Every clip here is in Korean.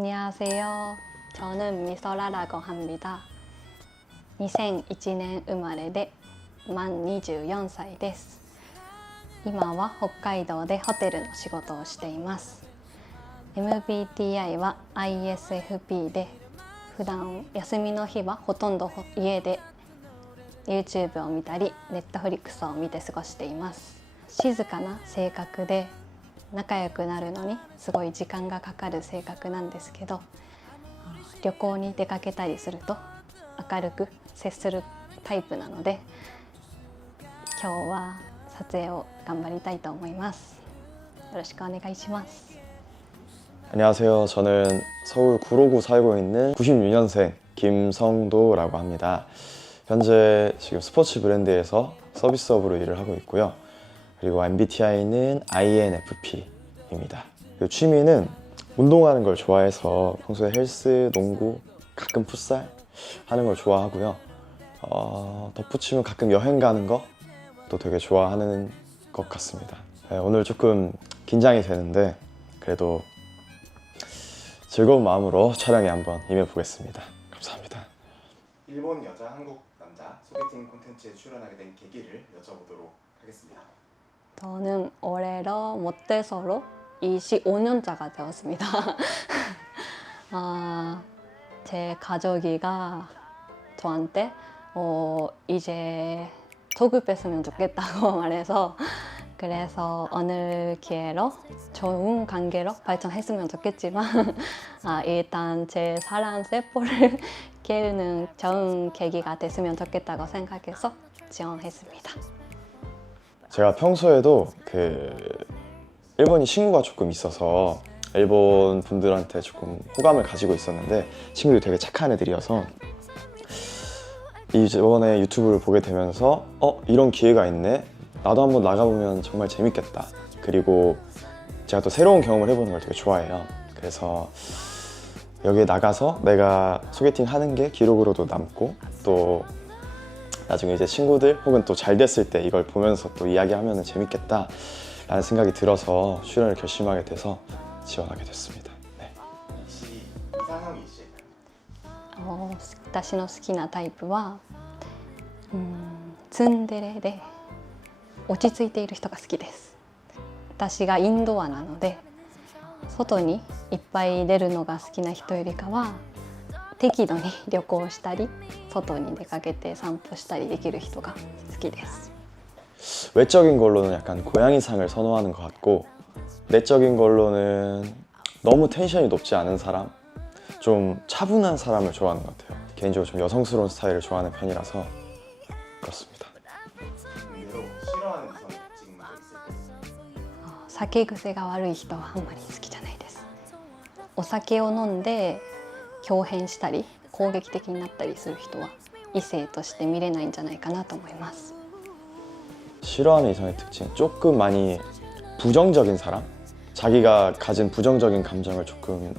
안녕하세요. 저는 미소라라고 합니다. 2001年生まれで満24歳です。今は北海道でホテルの仕事をしています。MBTI は ISFP で、普段休みの日はほとんど家で YouTube を見たり Netflix を見て過ごしています。静かな性格で仲良くなるのにすごい時間がかかる性格なんですけど、旅行に出かけたりすると明るく接するタイプなので、今日は撮影を頑張りたいと思います。よろしくお願いします。 안녕하세요. 저는 서울 구로구 살고 있는 96년생 김성도라고 합니다. 현재 지금 스포츠 브랜드에서 서비스업으로 일을 하고 있고요. 그리고 MBTI는 INFP입니다. 그리고 취미는 운동하는 걸 좋아해서 평소에 헬스, 농구, 가끔 풋살 하는 걸 좋아하고요. 덧붙이면 가끔 여행 가는 것도 되게 좋아하는 것 같습니다. 네, 오늘 조금 긴장이 되는데 그래도 즐거운 마음으로 촬영에 한번 임해보겠습니다. 감사합니다. 일본 여자, 한국 남자 소개팅 콘텐츠에 출연하게 된 계기를 여쭤보도록 하겠습니다. 저는 올해로 모태솔로 25년차가 되었습니다. 제 가족이가 저한테 이제 독을 뺐으면 좋겠다고 말해서, 그래서 어느 기회로 좋은 관계로 발전했으면 좋겠지만 일단 제 사랑 세포를 키우는 좋은 계기가 됐으면 좋겠다고 생각해서 지원했습니다. 제가 평소에도 일본인 친구가 조금 있어서 일본 분들한테 조금 호감을 가지고 있었는데, 친구들이 되게 착한 애들이어서 이번에 유튜브를 보게 되면서 이런 기회가 있네, 나도 한번 나가보면 정말 재밌겠다. 그리고 제가 또 새로운 경험을 해보는 걸 되게 좋아해요. 그래서 여기에 나가서 내가 소개팅 하는 게 기록으로도 남고, 또 나중에 이제 친구들 혹은 또 잘 됐을 때 이걸 보면서 또 이야기하면 재밌겠다 라는 생각이 들어서 출연을 결심하게 돼서 지원하게 됐습니다. 네. 혹시 이상형이 있을까요? 私の好きなタイプはツンデレで落ち着いている人が好きです。私がインドアなので、外にいっぱい出るのが好きな人よりかは適度に旅行したり外に出かけて散歩したりできる人が好きです。 외적인 걸로는 약간 고양이상을 선호하는 것 같고, 내적인 걸로는 너무 텐션이 높지 않은 사람, 좀 차분한 사람을 좋아하는 것 같아요. 개인적으로 좀 여성스러운 스타일을 좋아하는 편이라서 그렇습니다. 반대로 싫어하는 이성 특징도 있을까요? 酒癖が悪い人はあんまり好きじゃないです。お酒を飲んで豹変したり攻撃的になったりする人は異性として見れないんじゃないかなと思います。 싫어하는 이성의 특징, 조금 많이 부정적인 사람? 자기가 가진 부정적인 감정을 조금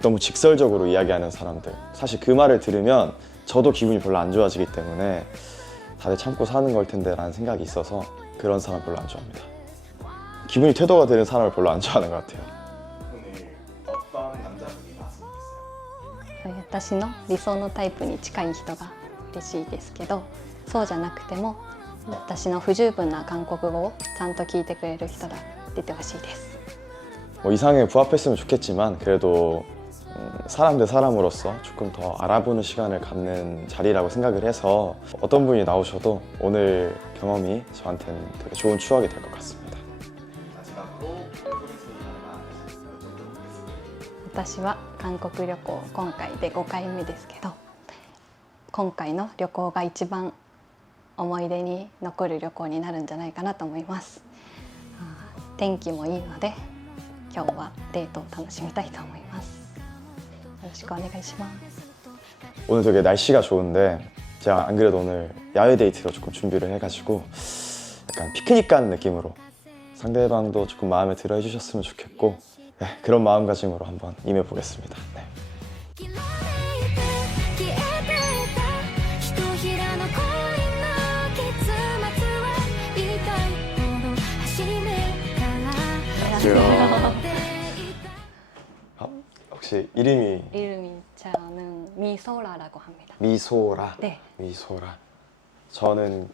너무 직설적으로 이야기하는 사람들. 사실 그 말을 들으면 저도 기분이 별로 안 좋아지기 때문에 다들 참고 사는 걸 텐데 라는 생각이 있어서 그런 사람 별로 안 좋아합니다. 기분이 태도가 되는 사람을 별로 안 좋아하는 것 같아요. 오늘 어떤 남자분이 나왔으면 좋겠어요? 私の理想のタイプに近い人が嬉しいですけど、そうじゃなくても私の不十分な韓国語をちゃんと聞いてくれる人が出てほしいです。 뭐 이상에 부합했으면 좋겠지만 그래도 사람 대 사람으로서 조금 더 알아보는 시간을 갖는 자리라고 생각을 해서 어떤 분이 나오셔도 오늘 경험이 저한테는 되게 좋은 추억이 될 것 같습니다. 마지막으로 소개팅이 하나만 여쭤보도록 하겠습니다. 私は韓国旅行今回で5回目ですけど、今回の旅行が一番思い出に残る旅行になるんじゃないかなと思います。天気もいいので今日はデートを楽しみたいと思います。よろしくお願いします。 오늘 되게 날씨가 좋은데 제가 안 그래도 오늘 야외 데이트로 조금 준비를 해가지고 약간 피크닉 가는 느낌으로 상대방도 조금 마음에 들어 해주셨으면 좋겠고, 네, 그런 마음가짐으로 한번 임해보겠습니다. 네. 혹시 이름이 이름이 저는 미소라라고 합니다. 미소라. 네, 미소라. 저는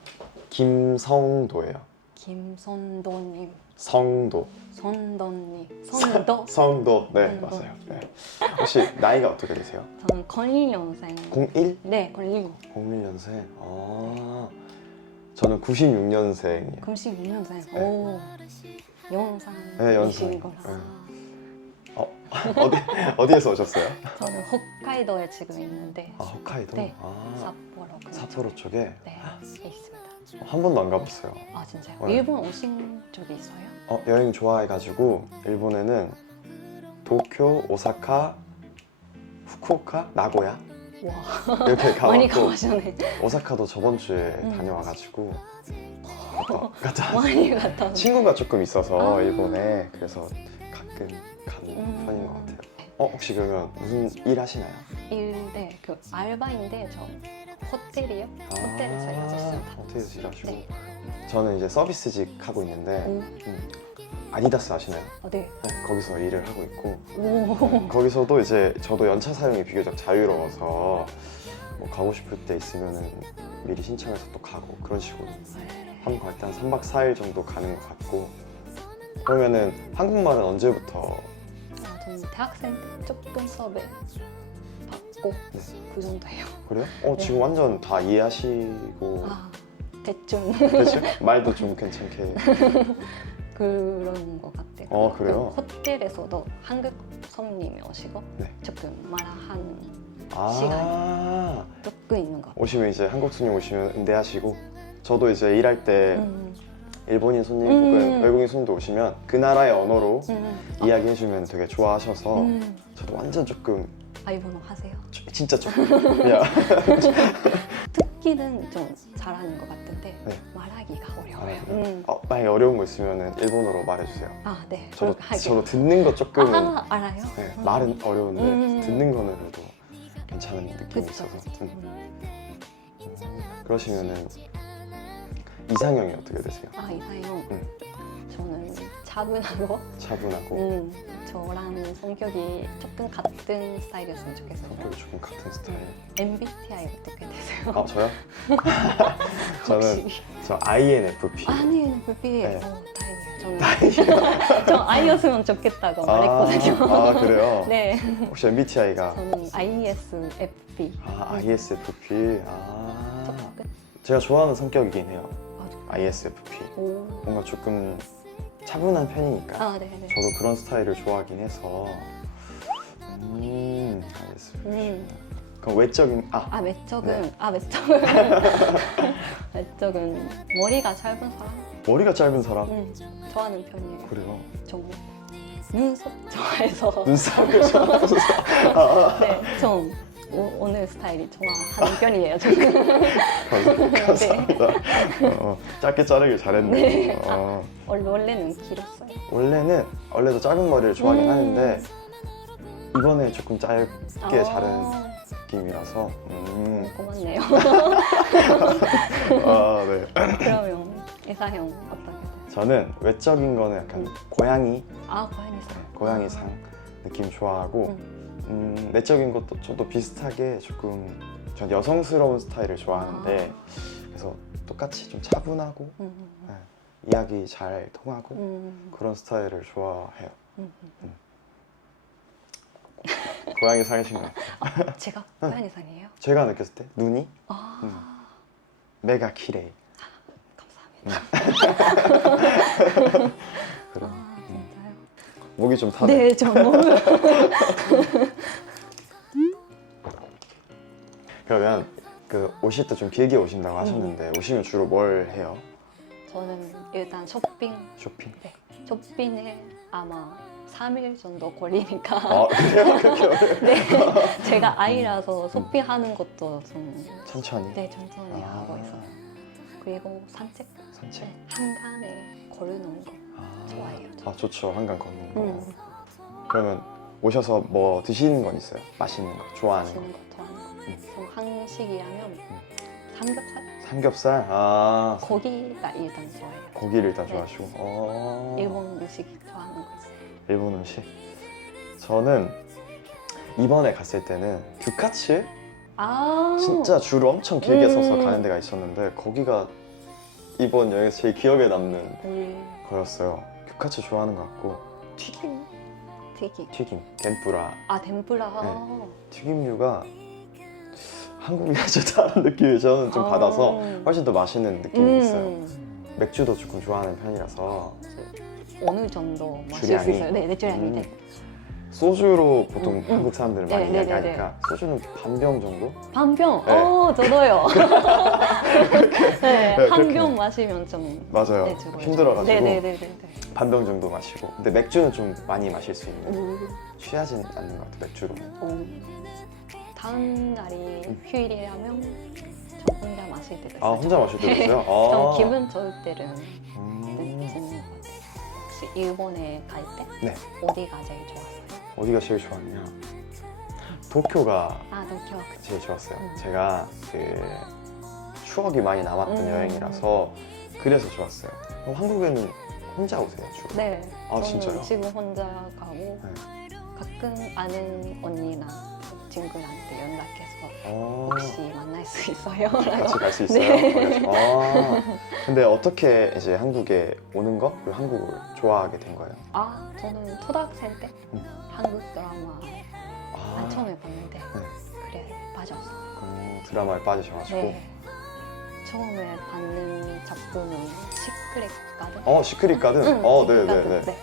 김성도예요. 김선도님, 성도. 선도님, 선도. 성도. 네, 성도. 맞아요. 네. 혹시 나이가 어떻게 되세요? 저는 01년생. 01? 네, 01. 01년생. 아, 저는 96년생이에요. 96년생. 네. 오, 연상. 네, 연상. 이시구나. 어디에서 오셨어요? 저는 홋카이도에 지금 있는데 아, 홋카이도? 네. 아, 삿포로 근처. 삿포로 쪽에? 네, 있습니다. 한 번도 안 가봤어요. 아 진짜요? 네. 일본 오신 적이 있어요? 여행 좋아해가지고 일본에는 도쿄, 오사카, 후쿠오카, 나고야 와, 이렇게 많이 가봤고 가보셨네. 오사카도 저번 주에 음. 다녀와가지고 갔다 많이 갔다 오네. 친구가 조금 있어서 아. 일본에 그래서 가끔 가는 편인 것 같아요. 혹시 그러면 무슨 일 하시나요? 일대 그 알바인데 저 호텔이요? 호텔에서 일하셨습니다. 호텔에서 일하시고 네. 저는 이제 서비스직 하고 있는데 오, 아디다스 아시나요? 네. 네, 거기서 일을 하고 있고 오, 거기서도 이제 저도 연차 사용이 비교적 자유로워서 뭐 가고 싶을 때 있으면은 미리 신청해서 또 가고 그런 식으로 한 번 갈 때 한 3박 4일 정도 가는 것 같고. 그러면은 한국말은 언제부터? 저는 대학생 때 조금 수업에 받고 네. 그 정도예요. 그래요? 네. 지금 완전 다 이해하시고 아, 대충 그렇죠? 말도 좀 괜찮게. 그런 것 같아요. 그래요? 그 호텔에서도 한국 손님이 오시고 네. 조금 말하는 아, 시간이 조금 있는 것 같아요. 오시면 이제 한국 손님 오시면 응대하시고 저도 이제 일할 때 일본인 손님 혹은 외국인 손님도 오시면 그 나라의 언어로 이야기해주면 되게 좋아하셔서 저도 완전 조금 일본어 하세요? 진짜 조금 그냥 듣기는 좀 잘하는 것 같은데 네. 말하기가 어려워요. 말하기가? 만약에 어려운 거 있으면 일본어로 말해주세요. 아, 네. 저도, 그렇게 할게요. 저도 듣는 거 조금은 아, 알아요? 네, 말은 어려운데 듣는 거는 그래도 괜찮은 느낌이 그쵸. 있어서 그러시면은 이상형이 어떻게 되세요? 이상형. 음. 저는 차분하고 차분하고 저랑 성격이 조금 같은 스타일이었으면 좋겠어요. 성격이 조금 같은 스타일. MBTI 어떻게 되세요? 저요? 저는 혹시? 저 INFP. 아니, NFP. 네. 다행이에요. 저 I였으면 좋겠다고 말했거든요. 그래요? 네. 혹시 MBTI가 저는 ISFP. ISFP. 조금. 제가 좋아하는 성격이긴 해요. 아, ISFP. 오. 뭔가 조금 차분한 편이니까 네네. 저도 그런 스타일을 좋아하긴 해서 ISFP. 그럼 외적인 외적은 네. 외적은 머리가 짧은 사람? 머리가 짧은 사람? 좋아하는 편이에요. 그래요? 저 눈썹 좋아해서 눈썹을 좋아해서 네, 좀 오늘 스타일이 좋아하는 편이에요. 저는. 감사합니다. 짧게 자르길 잘했네. 네. 원래는 길었어요. 원래도 짧은 머리를 좋아하긴 하는데 이번에 조금 짧게 자른 느낌이라서 고맙네요. 네. 그러면 이상형 어떻게 돼요? 저는 외적인 거는 약간 고양이 고양이상. 고양이상 느낌 좋아하고 내적인 것도 저도 비슷하게 조금 전 여성스러운 스타일을 좋아하는데 그래서 똑같이 좀 차분하고 이야기 잘 통하고 그런 스타일을 좋아해요. 고양이 상이신 것 같아요. 제가 고양이상이에요? 제가 느꼈을 때 눈이 메가 키레이. 감사합니다. 그런 진짜요? 목이 좀 타네. 네, 저 너무. 그러면 오실 때 좀 길게 오신다고 하셨는데 오시면 주로 뭘 해요? 저는 일단 쇼핑. 쇼핑? 네, 쇼핑에 아마 3일 정도 걸리니까. 그래요? 그렇게 어려워요? 네, 제가 아이라서 쇼핑하는 것도 좀 천천히? 네, 천천히 하고 있어요. 그리고 산책? 산책? 네, 한간에 걸으는 거 좋아해요. 저. 좋죠. 한강 걷는 거. 그러면 오셔서 뭐 드시는 건 있어요? 맛있는 거? 좋아하는 거? 맛있는 거 좋아하는 거. 좀 한식이라면 삼겹살? 삼겹살? 고기가 일단 좋아해요. 고기를 일단 네. 좋아하시고 일본 음식 좋아하는 거 있어요. 일본 음식? 저는 이번에 갔을 때는 규카츠 아 진짜 줄 엄청 길게 서서 가는 데가 있었는데 거기가 이번 여행에서 제일 기억에 남는 거였어요. 규카츠 좋아하는 것 같고 튀김, 덴뿌라. 아 덴뿌라. 튀김류가 한국이랑 좀 다른 느낌이 저는 좀 받아서 훨씬 더 맛있는 느낌이 있어요. 맥주도 조금 좋아하는 편이라서 어느 정도 마실 수 주량이? 있어요? 네, 주량이. 네. 소주로 보통 한국 사람들은 많이 네, 네, 이야기하니까 소주는 반병 정도? 반병. 네. 저도요. 네, 한 그렇게. 병 마시면 좀 맞아요. 네, 주로 힘들어가지고 네네네네. 반병 정도 마시고 근데 맥주는 좀 많이 마실 수 있는 취하진 않는 것 같아요 맥주로. 다음 날이 휴일이라면 전 혼자 마실 때도 있어요. 아 혼자 마실 때도 있어요? 좀 기분 좋을 때는 음. 듣는 것 같아요. 혹시 일본에 갈 때 네. 어디가 제일 좋았어요? 어디가 제일 좋았냐? 도쿄가 아 도쿄. 제일 좋았어요. 제가 그 추억이 많이 남았던 여행이라서 그래서 좋았어요. 그럼 한국에는 혼자 오세요 주로? 네. 아, 저는 진짜요? 지금 혼자 가고 가끔 아는 언니나 친구한테 연락해서 혹시 만날 수 있어요? 같이 갈 수 있어요? 네. 거기서? 아, 근데 어떻게 이제 한국에 오는 거? 그리고 한국을 좋아하게 된 거예요? 아 저는 초등학생 때 한국 드라마 한 처음에 봤는데 그래 빠졌어요. 드라마에 빠지셔가지고 네. 처음에 받는 작품은 시크릿 가든. 시크릿 가든? 시크릿 네네네. 가든. 네.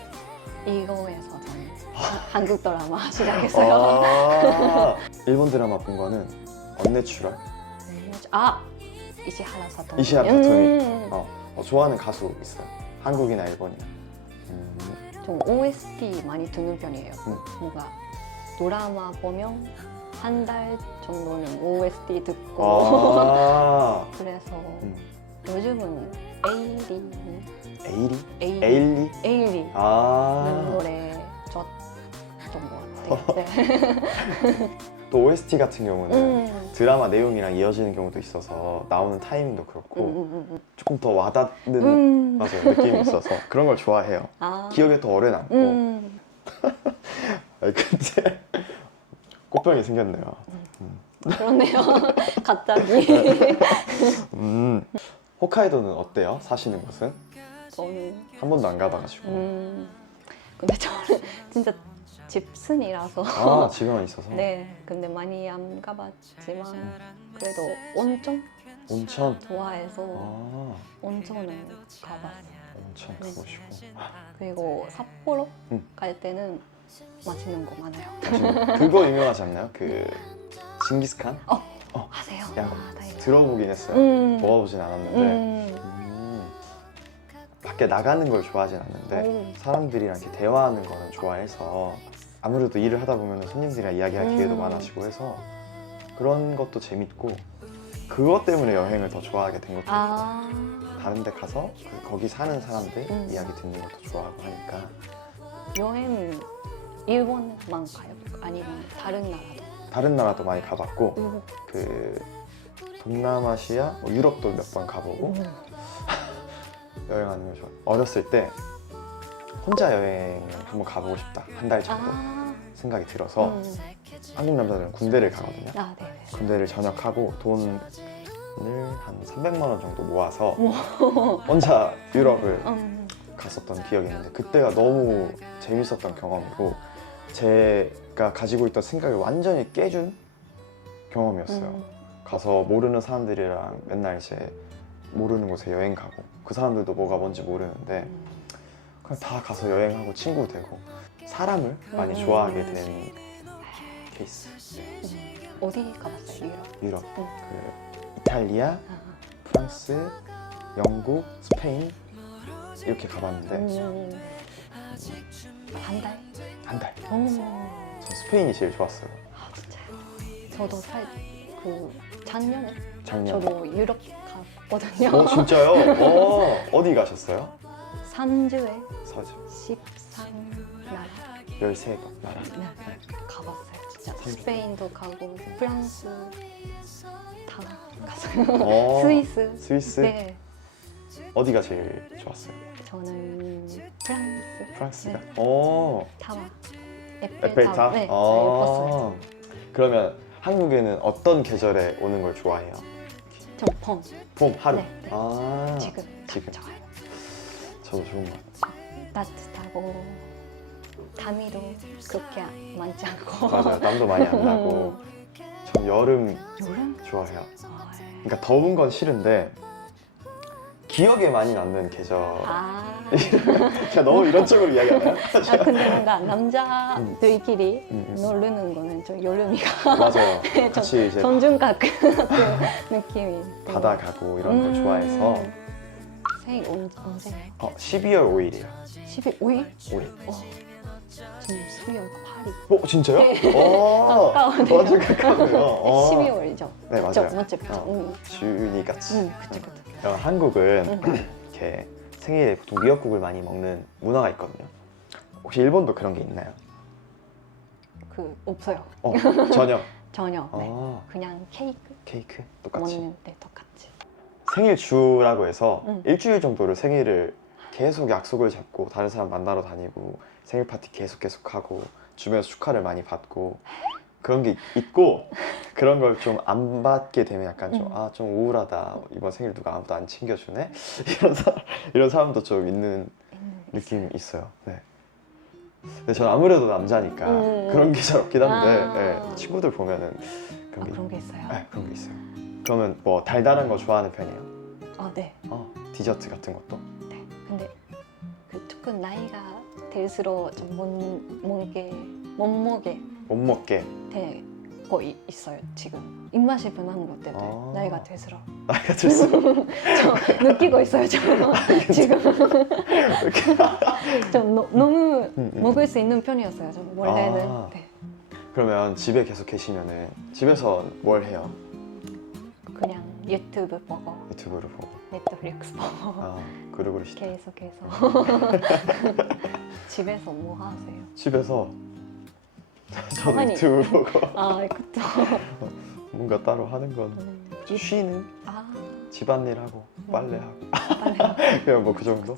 이거에서 저는 한국 드라마 시작했어요. 아, 일본 드라마 본 거는 언내추럴? 이시하라 사토미. 이시하라 사토미. 좋아하는 가수 있어요? 한국이나 일본이나? 좀 OST 많이 듣는 편이에요. 뭔가 드라마 보면 한 달 정도는 OST 듣고 그래서 요즘은 에일리? 에일리는 아, 노래 좋았던 것 같아요. 네. 또 OST 같은 경우는 드라마 내용이랑 이어지는 경우도 있어서 나오는 타이밍도 그렇고 조금 더 와닿는 맞아요, 느낌이 있어서 그런 걸 좋아해요. 기억에 더 오래 남고. 아니, 근데 꽃병이 생겼네요. 그렇네요. 갑자기. 홋카이도는 어때요? 사시는 곳은? 저는 한 번도 안 가봐가지고. 근데 저는 진짜 집순이라서 집에만 있어서? 네, 근데 많이 안 가봤지만 그래도 온천 온천? 좋아해서 아, 온천은 가봤어요. 온천 네. 가보시고. 그리고 삿포로 갈 때는 맛있는 거 많아요. 그거 유명하지 않나요? 그 징기스칸? 하세요? 야, 다행이다. 들어보긴 했어요. 먹어보진 않았는데 밖에 나가는 걸 좋아하진 않는데 사람들이랑 이렇게 대화하는 거는 좋아해서 아무래도 일을 하다 보면 손님들이랑 이야기할 기회도 많아지고 해서 그런 것도 재밌고 그것 때문에 여행을 더 좋아하게 된 것도 있고 다른 데 가서 거기 사는 사람들 이야기 듣는 것도 좋아하고 하니까. 여행 일본만 가요? 아니면 다른 나라도? 다른 나라도 많이 가봤고 그 동남아시아, 유럽도 몇 번 가보고 여행하는 걸 좋아. 어렸을 때 혼자 여행을 한번 가보고 싶다. 한 달 정도 생각이 들어서 한국 남자들은 군대를 가거든요. 네네. 군대를 전역하고 돈을 한 300만 원 정도 모아서 혼자 유럽을 갔었던 기억이 있는데 그때가 너무 재밌었던 경험이고 제가 가지고 있던 생각을 완전히 깨준 경험이었어요. 가서 모르는 사람들이랑 맨날 이제 모르는 곳에 여행 가고 그 사람들도 뭐가 뭔지 모르는데 그냥 다 가서 여행하고 친구 되고 사람을 많이 좋아하게 된 케이스. 어디 가봤어요? 유럽? 유럽, 그 이탈리아, 프랑스, 영국, 스페인 이렇게 가봤는데 한 달? 한 달. 오. 전 스페인이 제일 좋았어요. 아 진짜요? 저도 작년에 작년. 저도 유럽 갔거든요. 진짜요? 어디 가셨어요? 3주에 서주. 13나라 13번 나라. 가봤어요. 진짜 30. 스페인도 가고 프랑스 다 갔어요. 스위스. 스위스? 네. 어디가 제일 좋았어요? 저는 프랑스. 프랑스가? 네. 오, 타와. 에펠탑? 네, 잘 예뻤어요. 그러면 한국에는 어떤 계절에 오는 걸 좋아해요? 좀 봄. 봄, 하루? 네, 네. 아, 지금 지금. 좋아요. 저도 좋은 것 같아요. 따뜻하고 담이도 그렇게 많지 않고. 맞아요. 땀도 많이 안 나고. 전 여름 여름? 좋아해요. 아, 그러니까 더운 건 싫은데 기억에 많이 남는 계절. 아. 제가 너무 이런 쪽으로 이야기하나요? 아 근데 뭔가 남자들끼리 음. 노르는 거는 좀 여름이가 맞아요. 좀 같이 이제 존중각 같은 느낌이. 바다 가고 이런 걸 좋아해서 생일 언제예요? 12월 5일이에요. 15일? 5일. 좀 12월 8일. 진짜요? 네. 오, 가까우네요. 완전 가까우네요. 12월이죠. 네, 맞아요. 맞죠, 그쵸. 주니 같이. 그쵸. 한국은 이렇게 생일에 보통 미역국을 많이 먹는 문화가 있거든요. 혹시 일본도 그런 게 있나요? 없어요. 전혀. 전혀. 네. 아, 그냥 케이크 똑같이. 먹는데 똑같이. 생일 주라고 해서 응. 일주일 정도를 생일을 계속 약속을 잡고 다른 사람 만나러 다니고 생일 파티 계속 하고 주변에서 축하를 많이 받고 그런 게 있고 그런 걸 좀 안 받게 되면 약간 좀 우울하다. 이번 생일 누가 아무도 안 챙겨주네? 이런 사람도 좀 있는 느낌이 있어요. 네. 근데 저는 아무래도 남자니까 그런 게 잘 없긴 한데 네, 친구들 보면은 그런 게 있어요? 네, 그런 게 있어요. 그러면 뭐 달달한 거 좋아하는 편이에요? 네. 디저트 같은 것도? 네. 근데 조금 나이가 들수록 좀 못 먹게 되고 있어요 지금. 입맛이 변하는 것 때문에 나이가 들수록. 나이가 들수록 저 느끼고 있어요 지금. 좀 너무 먹을 수 있는 편이었어요. 좀 원래는. 네. 그러면 집에 계속 계시면은 집에서 뭘 해요? 그냥 유튜브 보고 유튜브를 보고 넷플릭스 보고 그러시다. 계속해서. 집에서 뭐 하세요? 집에서 저도 아니. 유튜브 보고 그쵸. 뭔가 따로 하는 건 쉬는 집안일하고 빨래하고 그냥 뭐 그 정도?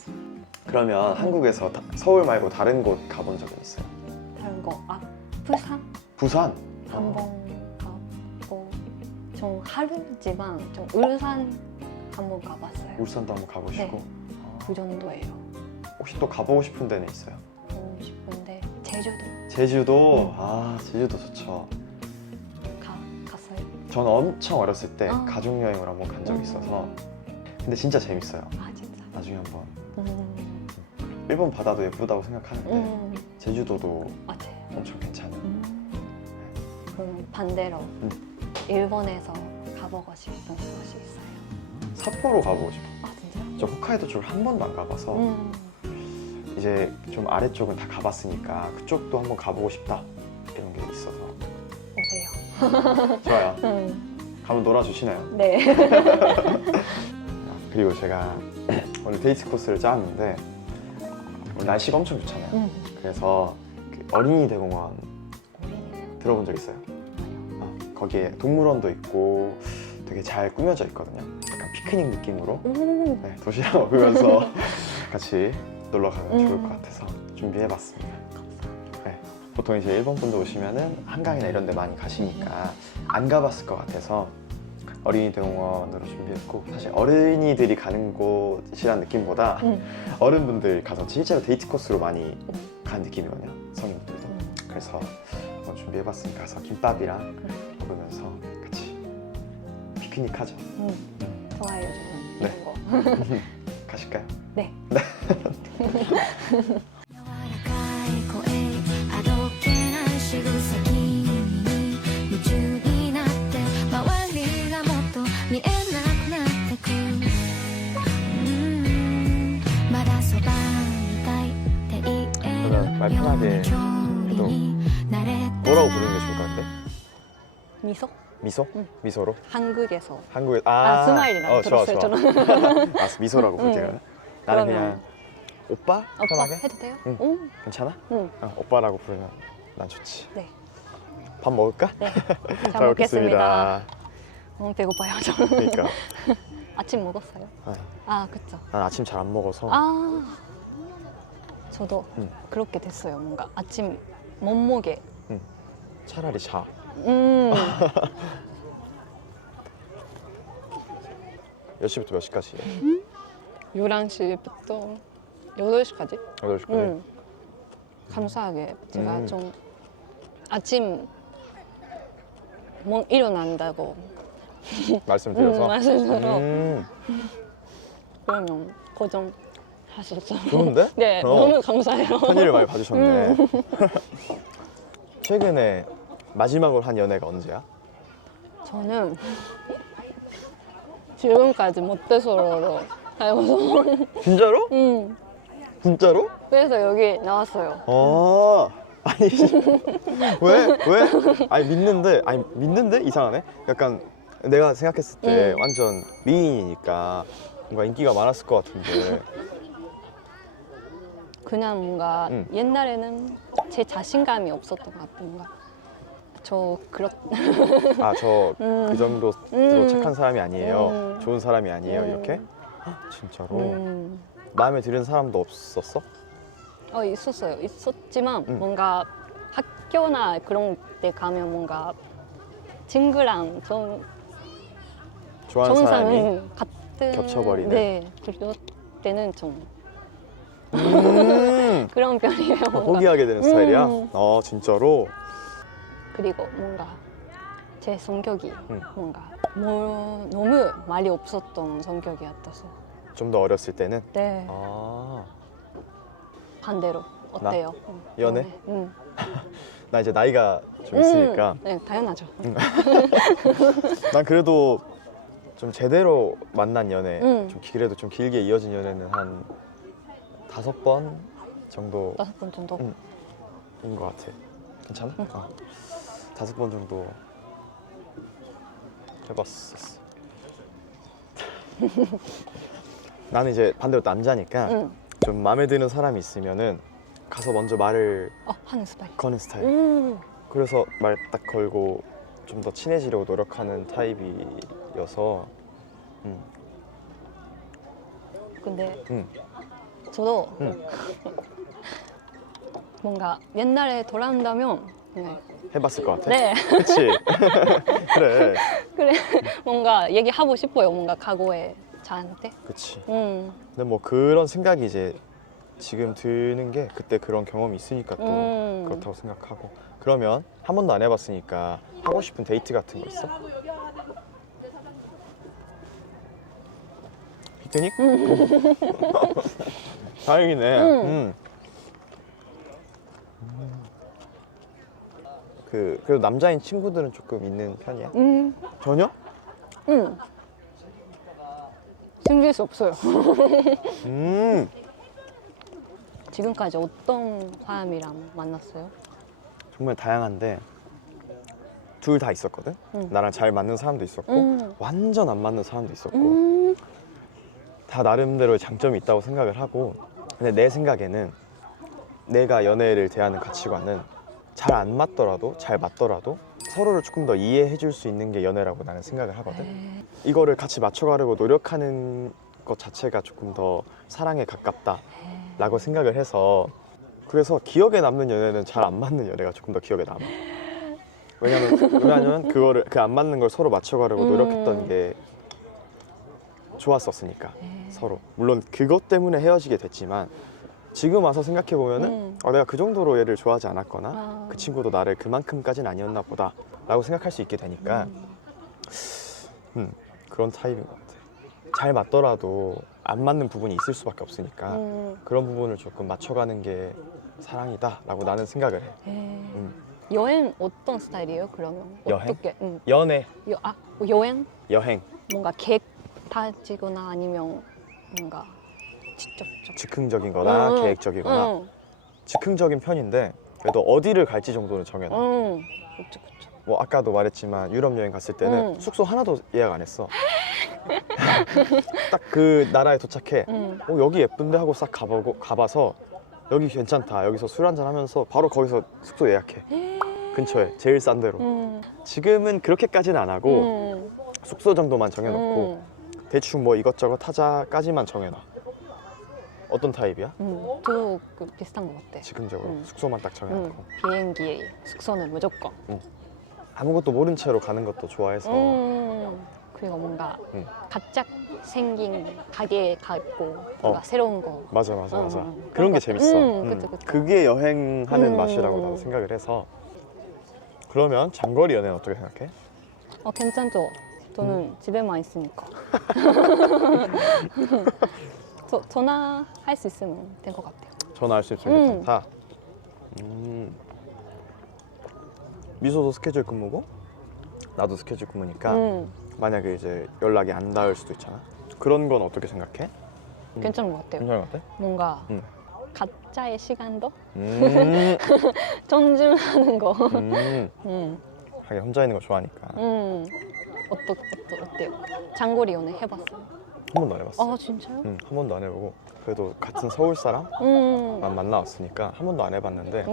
그러면 한국에서 서울 말고 다른 곳 가본 적은 있어요? 다른 거 부산 부산? 한번 가고 좀 하루지만 좀 울산 한번 가봤어요. 울산도 한번 가보시고 네. 그 정도예요. 혹시 또 가보고 싶은 데는 있어요? 가고 싶은데 제주도 제주도? 제주도 좋죠. 갔어요. 저는 엄청 어렸을 때 아. 가족여행을 한번 간 적이 있어서 근데 진짜 재밌어요. 진짜. 나중에 한번 음. 일본 바다도 예쁘다고 생각하는데 제주도도 맞아요. 엄청 괜찮아요. 그럼 반대로 일본에서 가보고 싶은 곳이 있어요. 삿포로 가보고 싶어요. 진짜요? 저 홋카이도 쪽을 한 번도 안 가봐서 이제 좀 아래쪽은 다 가봤으니까 그쪽도 한번 가보고 싶다 이런 게 있어서 오세요. 좋아요. 가면 놀아주시나요? 네. 그리고 제가 오늘 데이트 코스를 짜왔는데 오늘 날씨가 엄청 좋잖아요. 그래서 그 어린이 대공원 들어본 적 있어요? 거기에 동물원도 있고 되게 잘 꾸며져 있거든요. 약간 피크닉 느낌으로 네, 도시락 먹으면서 같이 놀러 가면 좋을 것 같아서 준비해봤습니다. 네, 보통 이제 일본 분들 오시면은 한강이나 이런 데 많이 가시니까 안 가봤을 것 같아서 어린이 대공원으로 준비했고 사실 어린이들이 가는 곳이란 느낌보다 어른분들 가서 실제로 데이트 코스로 많이 가는 느낌이거든요. 성인분들도. 그래서 한번 준비해봤으니까 가서 김밥이랑 먹으면서 같이 피크닉 하죠. 좋아요, 저는 네. 이런 거. 가실까요? 네. 그러면 말 편하게 해도 뭐라고 부르는 게 좋을 것 같아? 미소? 미소? 미소로? 한국에서. 한국에 스마일이라고 들었어요, 좋아. 저는. 미소라고 부를게요. 나는 그러면 그냥 오빠? 오빠 편하게? 해도 돼요? 응. 응. 괜찮아? 응. 오빠라고 부르면 난 좋지. 네. 밥 먹을까? 네. 잘 먹겠습니다. 너무 배고파요, 저는. 그러니까 아침 먹었어요? 그쵸. 난 아침 잘 안 먹어서 저도 응. 그렇게 됐어요. 뭔가 아침 몸무게. 차라리 자. 몇 시부터 몇 시까지? 11시부터 8시까지? 8시까지? 감사하게 제가 좀 아침 일어난다고 말씀드려서? 말씀드려서 그러면 고정하셨죠. 좋은데? 네, 너무 감사해요. 편의를 많이 봐주셨네. 최근에 마지막으로 한 연애가 언제야? 저는 지금까지 모태솔로로 살고서 진짜로? 진짜로? 그래서 여기 나왔어요. 아니 왜? 아니 믿는데 이상하네. 약간 내가 생각했을 때 완전 미인이니까 뭔가 인기가 많았을 것 같은데. 그냥 뭔가 옛날에는 제 자신감이 없었던 것 같은 뭔가 저 그 정도로 착한 사람이 아니에요. 좋은 사람이 아니에요. 이렇게? 진짜로? 마음에 드는 사람도 없었어? 있었어요. 있었지만 뭔가 학교나 그런 데 가면 뭔가 친구랑 좀 좋아하는 좋은 사람이 사람은 같은 겹쳐버리는? 네, 그럴 때는 좀 음. 그런 편이에요. 뭔가. 포기하게 되는 스타일이야? 진짜로? 그리고 뭔가 제 성격이 뭔가 너무 말이 없었던 성격이었어서 좀 더 어렸을 때는? 네 반대로 어때요? 연애? 나 이제 나이가 좀 있으니까 네 당연하죠. 난 그래도 좀 제대로 만난 연애 좀 그래도 좀 길게 이어진 연애는 한 5번 정도 5번 정도? 인 것 같아. 괜찮아? 5번 정도 해봤었어. 나는 이제 반대로 남자니까 좀 마음에 드는 사람이 있으면은 가서 먼저 말을 하는 스타일. 거는 스타일. 그래서 말 딱 걸고 좀 더 친해지려고 노력하는 타입이어서. 근데 저도 뭔가 옛날에 돌아온다면 해봤을 것 같아? 네. 그치? 그래. 그래 뭔가 얘기하고 싶어요. 뭔가 과거에 저한테. 그치. 음. 근데 뭐 그런 생각이 이제 지금 드는 게 그때 그런 경험이 있으니까 또 그렇다고 생각하고. 그러면 한 번도 안 해봤으니까 하고 싶은 데이트 같은 거 있어? 피크닉? 다행이네. 그래도 남자인 친구들은 조금 있는 편이야? 전혀? 숨길 수 없어요. 음. 지금까지 어떤 사람이랑 만났어요? 정말 다양한데 둘 다 있었거든? 나랑 잘 맞는 사람도 있었고 완전 안 맞는 사람도 있었고 다 나름대로의 장점이 있다고 생각을 하고, 근데 내 생각에는 내가 연애를 대하는 가치관은 잘 안 맞더라도 잘 맞더라도 서로를 조금 더 이해해 줄 수 있는 게 연애라고 나는 생각을 하거든. 이거를 같이 맞춰가려고 노력하는 것 자체가 조금 더 사랑에 가깝다라고 생각을 해서, 그래서 기억에 남는 연애는 잘 안 맞는 연애가 조금 더 기억에 남아. 왜냐면 그거를 그 안 맞는 걸 서로 맞춰가려고 노력했던 게 좋았었으니까. 서로 물론 그것 때문에 헤어지게 됐지만 지금 와서 생각해 보면은 내가 그 정도로 얘를 좋아하지 않았거나 그 친구도 나를 그만큼까지는 아니었나 보다 라고 생각할 수 있게 되니까 그런 타입인 것 같아. 잘 맞더라도 안 맞는 부분이 있을 수밖에 없으니까 그런 부분을 조금 맞춰가는 게 사랑이다 라고 나는 생각을 해. 여행 어떤 스타일이에요? 그러면 여행? 어떻게? 연애, 여행? 여행 뭔가 계획 다지거나 아니면 뭔가 직접적 즉흥적인 거나 계획적이거나 즉흥적인 편인데 그래도 어디를 갈지 정도는 정해놔. 그쵸. 뭐 아까도 말했지만 유럽 여행 갔을 때는 숙소 하나도 예약 안 했어. 딱 그 나라에 도착해. 여기 예쁜데 하고 싹 가봐서 여기 괜찮다. 여기서 술 한잔 하면서 바로 거기서 숙소 예약해. 근처에 제일 싼 데로. 지금은 그렇게까지는 안 하고 숙소 정도만 정해놓고 대충 뭐 이것저것 하자까지만 정해놔. 어떤 타입이야? 저도 그 비슷한 것 같아. 즉흥적으로 숙소만 딱 정해놓고 비행기에 숙소는 무조건. 아무것도 모른 채로 가는 것도 좋아해서 그리고 뭔가 음. 갑작 생긴 가게에 가고 뭔가 새로운 거. 맞아. 것 그런 게 같아. 재밌어. 그쵸. 그게 여행하는 맛이라고 나도 음. 생각을 해서. 그러면 장거리 연애는 어떻게 생각해? 괜찮죠? 저는 집에만 있으니까. 전화할 수 있으면 된 것 같아요. 전화할 수 있으면 괜찮다. 미소도 스케줄 근무고 나도 스케줄 근무니까 만약에 이제 연락이 안 닿을 수도 있잖아. 그런 건 어떻게 생각해? 괜찮은 것 같아요. 괜찮은 것 같아? 뭔가 음. 각자의 시간도 음. 존중하는 거. 하긴 혼자 있는 거 좋아하니까. 어때요? 장거리 연애 해봤어요? 한 번도 안 해봤어. 진짜요? 한 번도 안 해보고 그래도 같은 서울 사람만 만나왔으니까 한 번도 안 해봤는데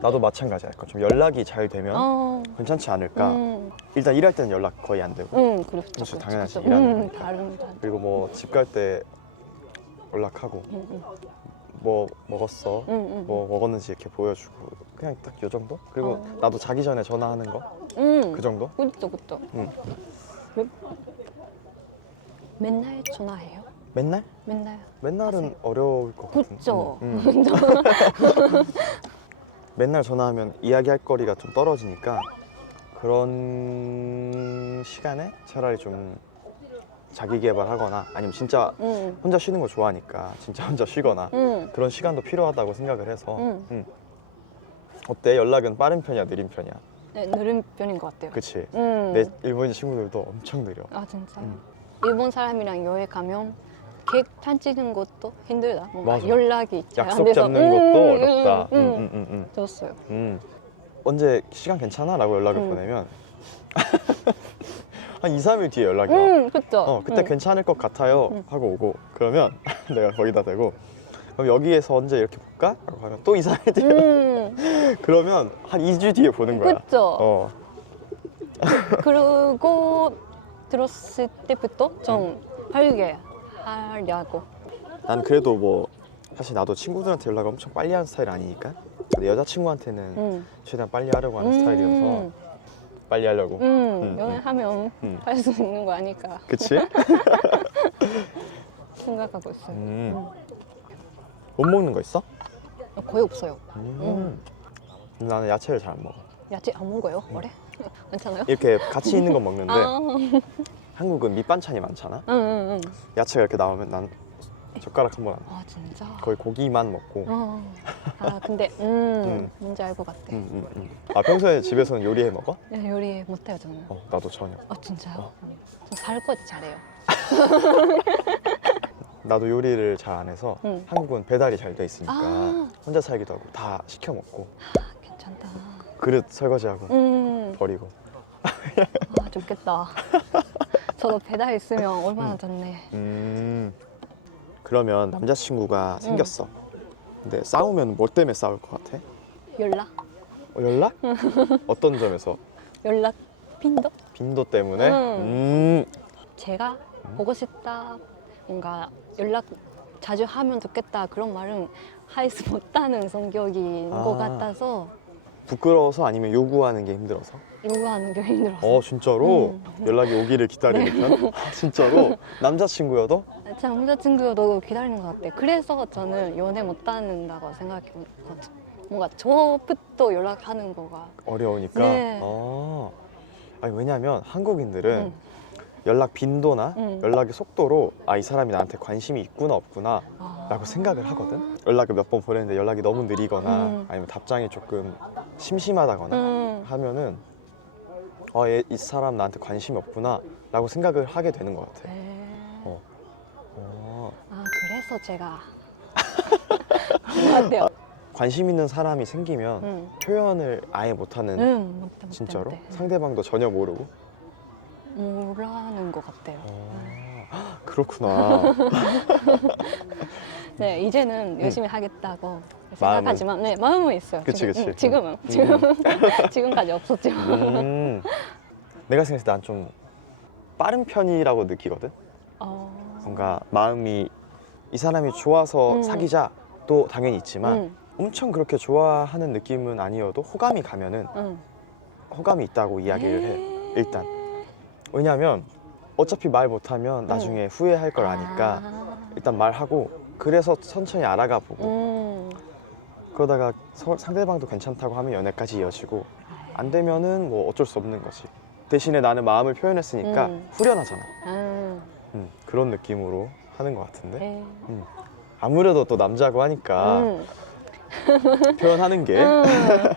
나도 마찬가지야. 약간 좀 연락이 잘 되면 괜찮지 않을까. 일단 일할 때는 연락 거의 안 되고 그렇죠. 당연하지, 일하는 거니까. 다른. 그리고 뭐 집 갈 때 연락하고 뭐 먹었어, 뭐 먹었는지 이렇게 보여주고 그냥 딱 요 정도? 그리고 나도 자기 전에 전화하는 거 그 정도? 그렇죠. 맨날 전화해요? 맨날? 맨날은 하세요. 어려울 것 같은데. 그렇죠. 맨날 전화하면 이야기할 거리가 좀 떨어지니까 그런 시간에 차라리 좀 자기 개발하거나 아니면 진짜 혼자 쉬는 거 좋아하니까 진짜 혼자 쉬거나 그런 시간도 필요하다고 생각을 해서 어때? 연락은 빠른 편이야? 느린 편이야? 네, 느린 편인 것 같아요. 그치? 내 일본인 친구들도 엄청 느려. 진짜. 일본 사람이랑 여행 가면 계획 짜는 것도 힘들다. 뭔가 맞아. 연락이 잘 안 약속 돼서 잡는 것도 어렵다. 좋았어요. 언제 시간 괜찮아? 라고 연락을 보내면 한 2, 3일 뒤에 연락이 와. 그쵸. 그때 괜찮을 것 같아요 하고 오고 그러면 내가 거기다 대고 그럼 여기에서 언제 이렇게 볼까? 라고 하면 또 2, 3일 뒤에 그러면 한 2주 뒤에 보는 거야. 그쵸. 그리고 들었을 때부터 좀 빠르게 하려고. 난 그래도 뭐 사실 나도 친구들한테 연락을 엄청 빨리 하는 스타일 아니니까 근데 여자친구한테는 최대한 빨리 하려고 하는 스타일이어서 빨리 하려고. 연애하면 할 수 있는 거 아닐까 그치? 생각하고 있어요. 못 먹는 거 있어? 거의 없어요. 나는 야채를 잘 안 먹어. 야채 안 먹어요? 원래? 괜찮아요? 이렇게 같이 있는 건 먹는데 아. 한국은 밑반찬이 많잖아. 야채가 이렇게 나오면 난 젓가락 한 번 안 돼. 진짜? 거의 고기만 먹고. 근데 뭔지 알 것 같아. 아 평소에 집에서는 요리해 먹어? 네, 요리 못해요 저는. 나도 전혀. 진짜요? 저 설거지 잘해요. 나도 요리를 잘 안 해서 한국은 배달이 잘 돼 있으니까 혼자 살기도 하고 다 시켜 먹고 괜찮다. 그릇 설거지하고 버리고. 좋겠다. 저도 배달 있으면 얼마나 좋네. 그러면 남자친구가 생겼어. 근데 싸우면 뭐 때문에 싸울 것 같아? 연락? 연락? 어떤 점에서? 연락 빈도? 빈도 때문에? 제가 보고 싶다, 뭔가 연락 자주 하면 좋겠다 그런 말은 할 수 못하는 성격인 것 같아서 부끄러워서 아니면 요구하는 게 힘들어서? 요구하는 게 힘들어서. 진짜로? 연락이 오기를 기다리는 편? 진짜로? 남자친구여도? 제 남자친구도 기다리는 것 같아요. 그래서 저는 연애 못한다고 생각해거든요. 뭔가 저부터 연락하는 거가 어려우니까? 네. 아니 왜냐면 한국인들은 연락 빈도나 연락의 속도로 이 사람이 나한테 관심이 있구나 없구나 라고 생각을 하거든. 연락을 몇 번 보냈는데 연락이 너무 느리거나 아니면 답장이 조금 심심하다거나 하면은 이 사람 나한테 관심이 없구나 라고 생각을 하게 되는 것 같아. 그래서 제가 그런 것 같아요. 관심 있는 사람이 생기면 표현을 아예 못하는 못해. 진짜로? 상대방도 전혀 모르고? 모르는 것 같아요. 그렇구나. 네, 이제는 열심히 하겠다고 생각하지만 마음은 있어요. 그치. 지금까지 없었지만. 내가 생각했을 때 난 좀 빠른 편이라고 느끼거든? 뭔가 마음이 이 사람이 좋아서 음. 사귀자도 당연히 있지만 응. 엄청 그렇게 좋아하는 느낌은 아니어도 호감이 가면은 응. 호감이 있다고 이야기를 해. 일단 왜냐하면 어차피 말 못하면 나중에 후회할 걸 아니까 일단 말하고 그래서 천천히 알아가 보고 그러다가 상대방도 괜찮다고 하면 연애까지 이어지고 안 되면은 뭐 어쩔 수 없는 거지. 대신에 나는 마음을 표현했으니까 후련하잖아. 그런 느낌으로 하는 것 같은데 에. 아무래도 또 남자고 하니까 표현하는 게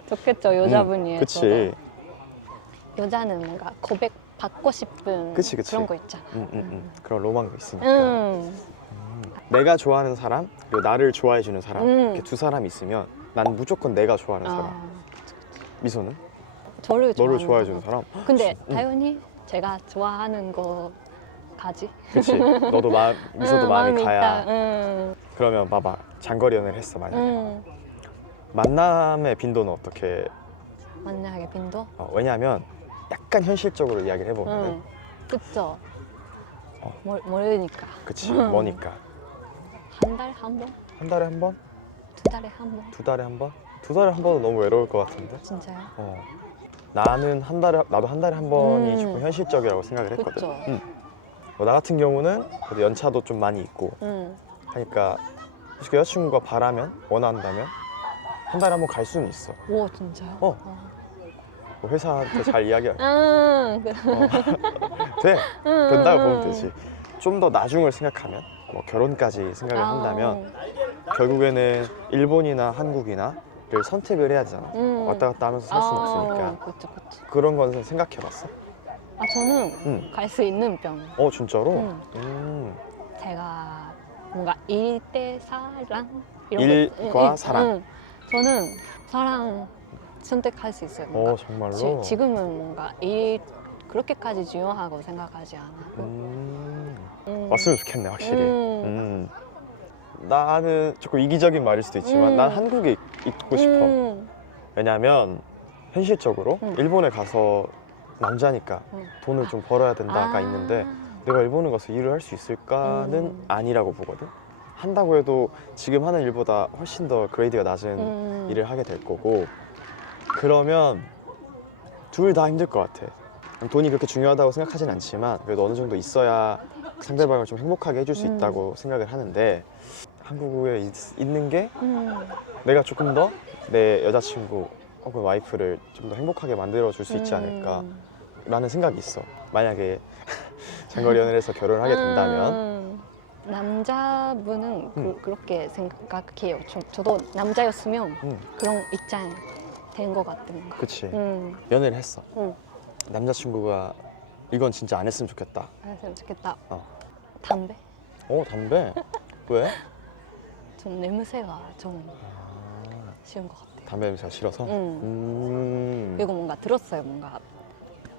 좋겠죠, 여자분이. 그치. 여자는 뭔가 고백 받고 싶은 그치. 그런 거 있잖아. 그런 로망도 있으니까 응. 내가 좋아하는 사람 그리고 나를 좋아해주는 사람 이렇게 두 사람이 있으면 난 무조건 내가 좋아하는 사람. 미소는? 저를 너를 좋아하는 좋아해주는 사람? 근데 당연히 제가 좋아하는 거까지. 그치. 너도 미소도 마음이 가야. 있다. 그러면 봐봐 장거리 연애를 했어 만약에 응. 만남의 빈도는 어떻게 만나게 빈도? 왜냐하면 약간 현실적으로 이야기를 해보면 응. 그쵸. 어. 모르니까. 그치 뭐니까 한 달에 한 번? 한 달에 한 번? 두 달에 한 번? 두 달에 한 번? 두 달에 한 번은 너무 외로울 것 같은데 진짜요? 나도 한 달에 한 번이 조금 현실적이라고 생각을 했거든. 그쵸. 나 같은 경우는 그래도 연차도 좀 많이 있고 하니까 솔직히 여자친구가 바라면 원한다면 한 달에 한 번 갈 수는 있어. 오, 진짜요? 뭐 회사한테 잘 이야기할 돼. 된다고 보면 되지. 좀 더 나중을 생각하면 뭐 결혼까지 생각을 한다면 결국에는 일본이나 한국이나를 선택을 해야 되잖아. 왔다 갔다 하면서 살 수는 없으니까. 그쵸. 그런 건 생각해봤어? 저는 갈 수 있는 편. 진짜로? 제가 뭔가 일대사랑 일과 사랑. 저는 사랑 선택할 수 있어요. 뭔가. 정말로? 지금은 뭔가 일 그렇게까지 중요하고 생각하지 않아요. 왔으면 좋겠네 확실히. 나는 조금 이기적인 말일 수도 있지만 난 한국에 있고 싶어. 왜냐면 현실적으로 일본에 가서 남자니까 돈을 좀 벌어야 된다가 있는데 내가 일본에 가서 일을 할 수 있을까는 아니라고 보거든. 한다고 해도 지금 하는 일보다 훨씬 더 그레이드가 낮은 일을 하게 될 거고 그러면 둘 다 힘들 것 같아. 돈이 그렇게 중요하다고 생각하진 않지만 그래도 어느 정도 있어야 상대방을 좀 행복하게 해줄 수 있다고 생각을 하는데 한국에 있는 게 내가 조금 더 내 여자친구 혹은 와이프를 좀 더 행복하게 만들어 줄 수 있지 않을까 라는 생각이 있어. 만약에 장거리 연애를 해서 결혼을 하게 된다면 남자분은 그렇게 생각해요. 저도 남자였으면 그런 입장 된 것 같은 뭔가. 그치. 연애를 했어. 응. 남자친구가 이건 진짜 안 했으면 좋겠다. 알았으면 좋겠다. 어. 담배? 담배? 왜? 좀 냄새가 좀 쉬운 것 같아요. 담배 냄새가 싫어서? 그리고 뭔가 들었어요. 뭔가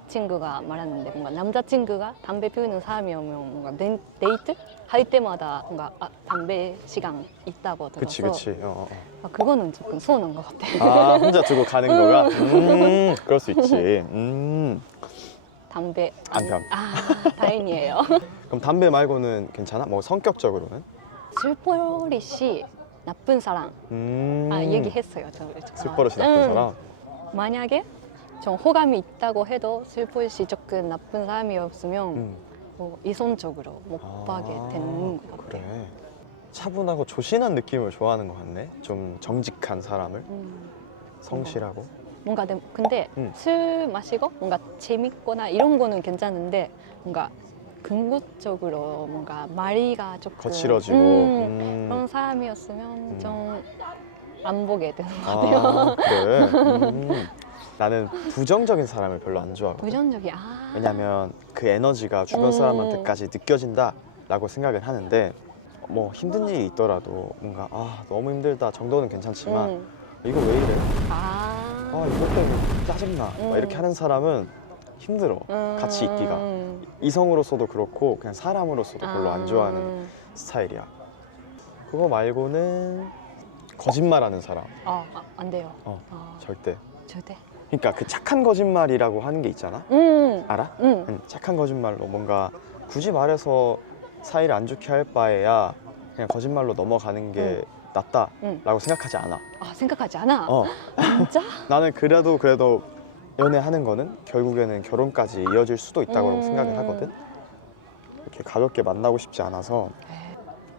친구가 말했는데 뭔가 남자친구가 담배 피우는 사람이면 뭔가 데이트 할 때마다 뭔가 담배 시간 있다고 들어서 그치. 그거는 조금 서운한 것 같아요. 혼자 두고 가는 거가? 그럴 수 있지. 담배 안 펴. 다행이에요. 그럼 담배 말고는 괜찮아? 뭐 성격적으로는? 술버릇이 나쁜 사람 얘기했어요. 술버릇이 나쁜 사람? 만약에 좀 호감이 있다고 해도 술버릇이 조금 나쁜 사람이었으면 뭐 이성적으로 못 봐게 되는 것 같아요. 그래. 차분하고 조신한 느낌을 좋아하는 것 같네. 좀 정직한 사람을 성실하고. 뭔가 근데 술 마시고 뭔가 재밌거나 이런 거는 괜찮은데 뭔가 궁극적으로 뭔가 말이가 조금 거칠어지고 그런 사람이었으면 좀 안 보게 되는 것 같아요. 그래? 나는 부정적인 사람을 별로 안 좋아하거든. 부정적이 왜냐면 그 에너지가 주변 사람한테까지 느껴진다라고 생각을 하는데 뭐 힘든 일이 있더라도 뭔가 너무 힘들다 정도는 괜찮지만 이거 왜 이래? 이것 때문에 짜증나 막 이렇게 하는 사람은 힘들어. 같이 있기가. 이성으로서도 그렇고 그냥 사람으로서도 별로 안 좋아하는 스타일이야. 그거 말고는 거짓말하는 사람. 안 돼요. 절대. 절대. 그러니까 그 착한 거짓말이라고 하는 게 있잖아. 알아? 착한 거짓말로 뭔가 굳이 말해서 사이를 안 좋게 할 바에야 그냥 거짓말로 넘어가는 게 낫다라고 생각하지 않아. 아, 생각하지 않아? 어. 진짜? 나는 그래도 연애하는 거는 결국에는 결혼까지 이어질 수도 있다고 생각을 하거든. 이렇게 가볍게 만나고 싶지 않아서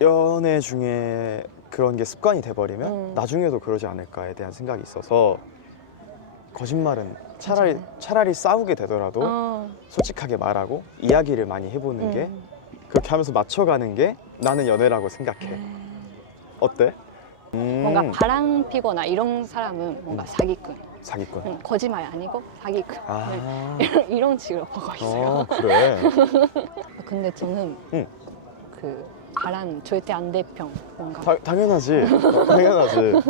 연애 중에 그런 게 습관이 돼버리면 나중에도 그러지 않을까에 대한 생각이 있어서 거짓말은 차라리 싸우게 되더라도 솔직하게 말하고 이야기를 많이 해보는 게 그렇게 하면서 맞춰가는 게 나는 연애라고 생각해. 어때? 뭔가 바람 피거나 이런 사람은 뭔가 사기꾼. 사기꾼. 거짓말 아니고 사기꾼. 아. 이런 식으로 보고 있어요. 그래. 근데 저는 그 바람 절대 안 돼 편 뭔가 당연하지. 당연하지.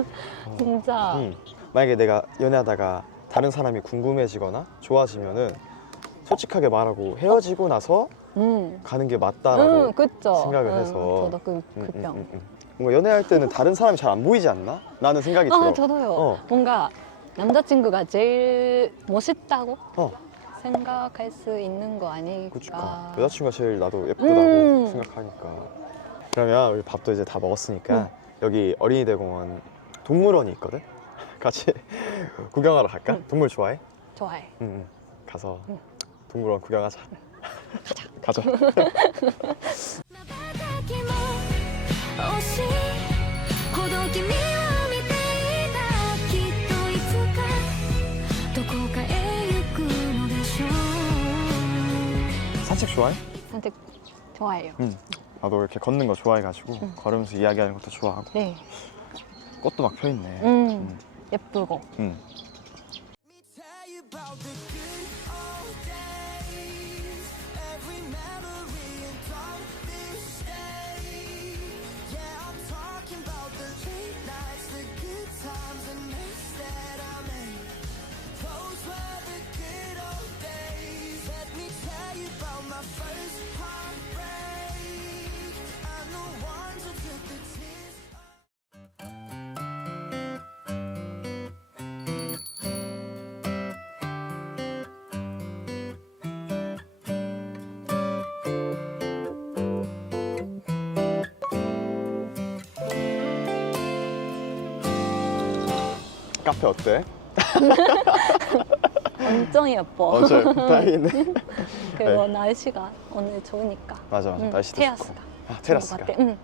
진짜 만약에 내가 연애하다가 다른 사람이 궁금해지거나 좋아지면은 솔직하게 말하고 헤어지고 나서 가는 게 맞다라고 그쵸. 생각을 해서. 저도 그 편. 뭔가 연애할 때는 다른 사람이 잘 안 보이지 않나? 라는 생각이 들어. 저도요. 뭔가 남자친구가 제일 멋있다고 생각할 수 있는 거 아닐까. 그러니까 여자친구가 제일 나도 예쁘다고 생각하니까. 그러면 우리 밥도 이제 다 먹었으니까 여기 어린이대공원 동물원이 있거든? 같이 구경하러 갈까? 동물 좋아해? 좋아해. 가서 동물원 구경하자. 가자. 惜しいほど君を見ていたきっといつかどこかへ行くのでしょう 산책 좋아해? 산책 좋아해요. 나도 이렇게 걷는 거 좋아해가지고 걸으면서 이야기하는 것도 좋아하고. 네. 꽃도 막 펴있네. 예쁘고. 카페 어때? 엄청 예뻐. 다행이네. 그리고 네. 날씨가 오늘 좋으니까. 맞아. 날씨도 테라스가. 좋고. 테라스가. 응.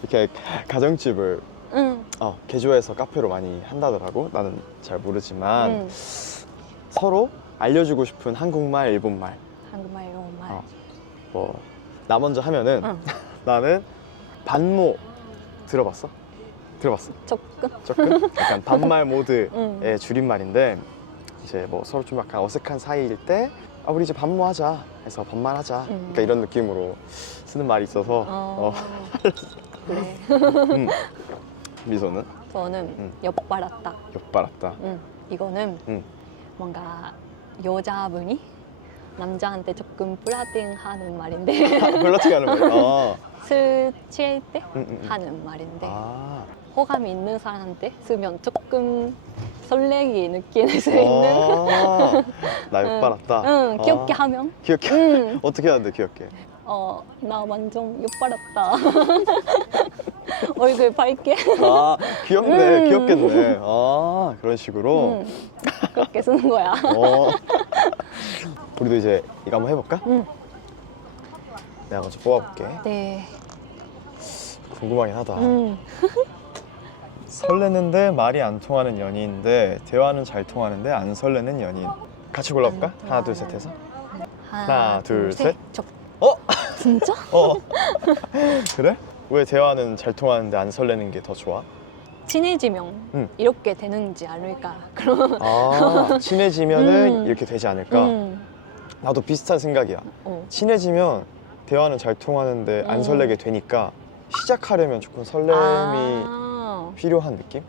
이렇게 가정집을 응. 개조해서 카페로 많이 한다더라고. 나는 잘 모르지만 서로 알려주고 싶은 한국말, 일본말. 한국말, 일본말. 뭐 나 먼저 하면은 나는 반모 들어봤어? 조금? 약간 반말 모드의 줄임말인데 이제 뭐 서로 좀 약간 어색한 사이일 때 우리 이제 반모하자 해서 반말하자. 그러니까 이런 느낌으로 쓰는 말이 있어서. 그래. 미소는? 저는 엿바랐다. 엿바랐다. 이거는 뭔가 여자분이 남자한테 조금 플라팅하는 말인데 플러팅하는 말. 술 취할 때 하는 말인데 호감이 있는 사람한테 쓰면 조금 설레기 느낄 수 있는. 나 엿바랐다. 귀엽게 하면. 귀엽게? 어떻게 하는데 귀엽게? 나 완전 엿바랐다. 얼굴 밝게. 귀엽네. 귀엽겠네. 그런 식으로. 그렇게 쓰는 거야. 우리도 이제 이거 한번 해볼까? 내가 먼저 뽑아볼게. 네. 궁금하긴 하다. 설레는데 말이 안 통하는 연인인데 대화는 잘 통하는데 안 설레는 연인. 같이 골라볼까? 하나, 둘, 셋 해서. 하나, 둘, 셋. 진짜? 그래? 왜 대화는 잘 통하는데 안 설레는 게 더 좋아? 친해지면 이렇게 되는지 않을까. 그런. 친해지면은 이렇게 되지 않을까? 나도 비슷한 생각이야. 친해지면 대화는 잘 통하는데 안 설레게 되니까 시작하려면 조금 설렘이 필요한 느낌?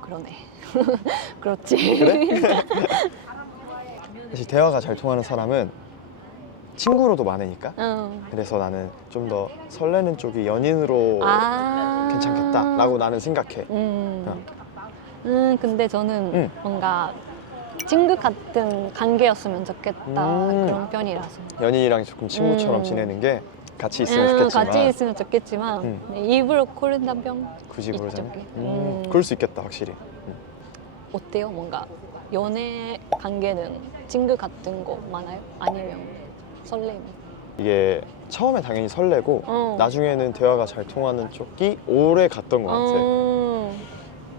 그러네. 그렇지. 그래? 사실 대화가 잘 통하는 사람은 친구로도 많으니까. 그래서 나는 좀 더 설레는 쪽이 연인으로 괜찮겠다라고 나는 생각해. 근데 저는 뭔가 친구 같은 관계였으면 좋겠다. 그런 편이라서. 연인이랑 조금 친구처럼 지내는 게 같이 있으면 좋겠지만 같이 있으면 좋겠지만 네, 일부러 고른다면 굳이 고르자면 이쪽에. 그럴 수 있겠다 확실히. 어때요? 뭔가 연애 관계는 친구 같은 거 많아요? 아니면 설렘? 이게 처음에 당연히 설레고 나중에는 대화가 잘 통하는 쪽이 오래 갔던 것 같아.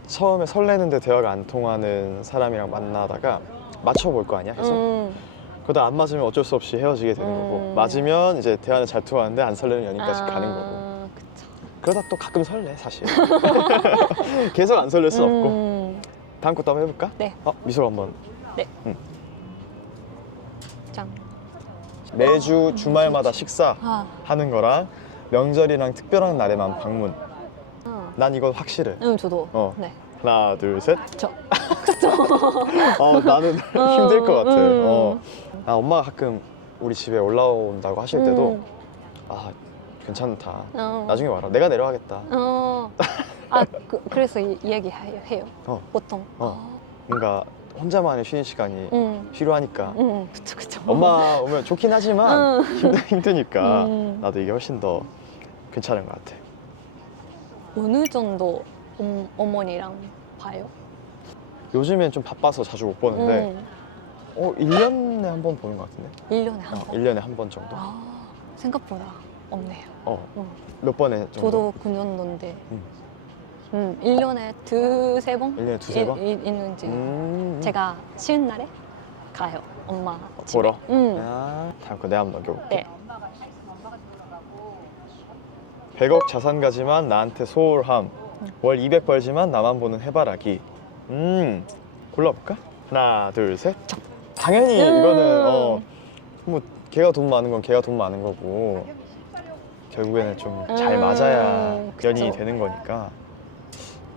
처음에 설레는데 대화가 안 통하는 사람이랑 만나다가 맞춰볼 거 아니야 계속. 그러다 안 맞으면 어쩔 수 없이 헤어지게 되는 거고 맞으면 이제 대화는 잘 통하는데 안 설레는 연인까지 가는 거고. 그쵸. 그러다 또 가끔 설레 사실. 계속 안 설렐 수 없고. 다음 것도 한번 해볼까? 네. 미소가 한번. 네. 짠. 매주 주말마다 식사하는 아, 거랑 명절이랑 특별한 날에만 방문. 난 이건 확실해. 저도. 네. 하나 둘 셋. 저. 나는 힘들 것 같아. 엄마가 가끔 우리 집에 올라온다고 하실 때도 괜찮다. 나중에 와라. 내가 내려가겠다. 그래서 이야기해요. 보통. 뭔가 혼자만의 쉬는 시간이 필요하니까. 그쵸. 엄마 오면 좋긴 하지만 힘드니까 나도 이게 훨씬 더 괜찮은 것 같아. 어느 정도 어머니랑 봐요? 요즘엔 좀 바빠서 자주 못 보는데 1년에 한 번 보는 것 같은데? 1년에 한 번? 1년에 한 번 정도? 생각보다 없네요. 몇 번에 정도? 저도 그 정도인데 1년에 두세 번? 1년에 두세 번? 있는지 제가 쉬는 날에 가요. 엄마 집에. 보러? 다음 거 내가 한번 넘겨볼게. 네. 100억 자산 가지만 나한테 소홀함. 월 200 벌지만 나만 보는 해바라기. 골라볼까? 하나 둘 셋. 당연히 이거는 뭐 걔가 돈 많은 건 걔가 돈 많은 거고 결국에는 좀 잘 맞아야 연인이 그쵸. 되는 거니까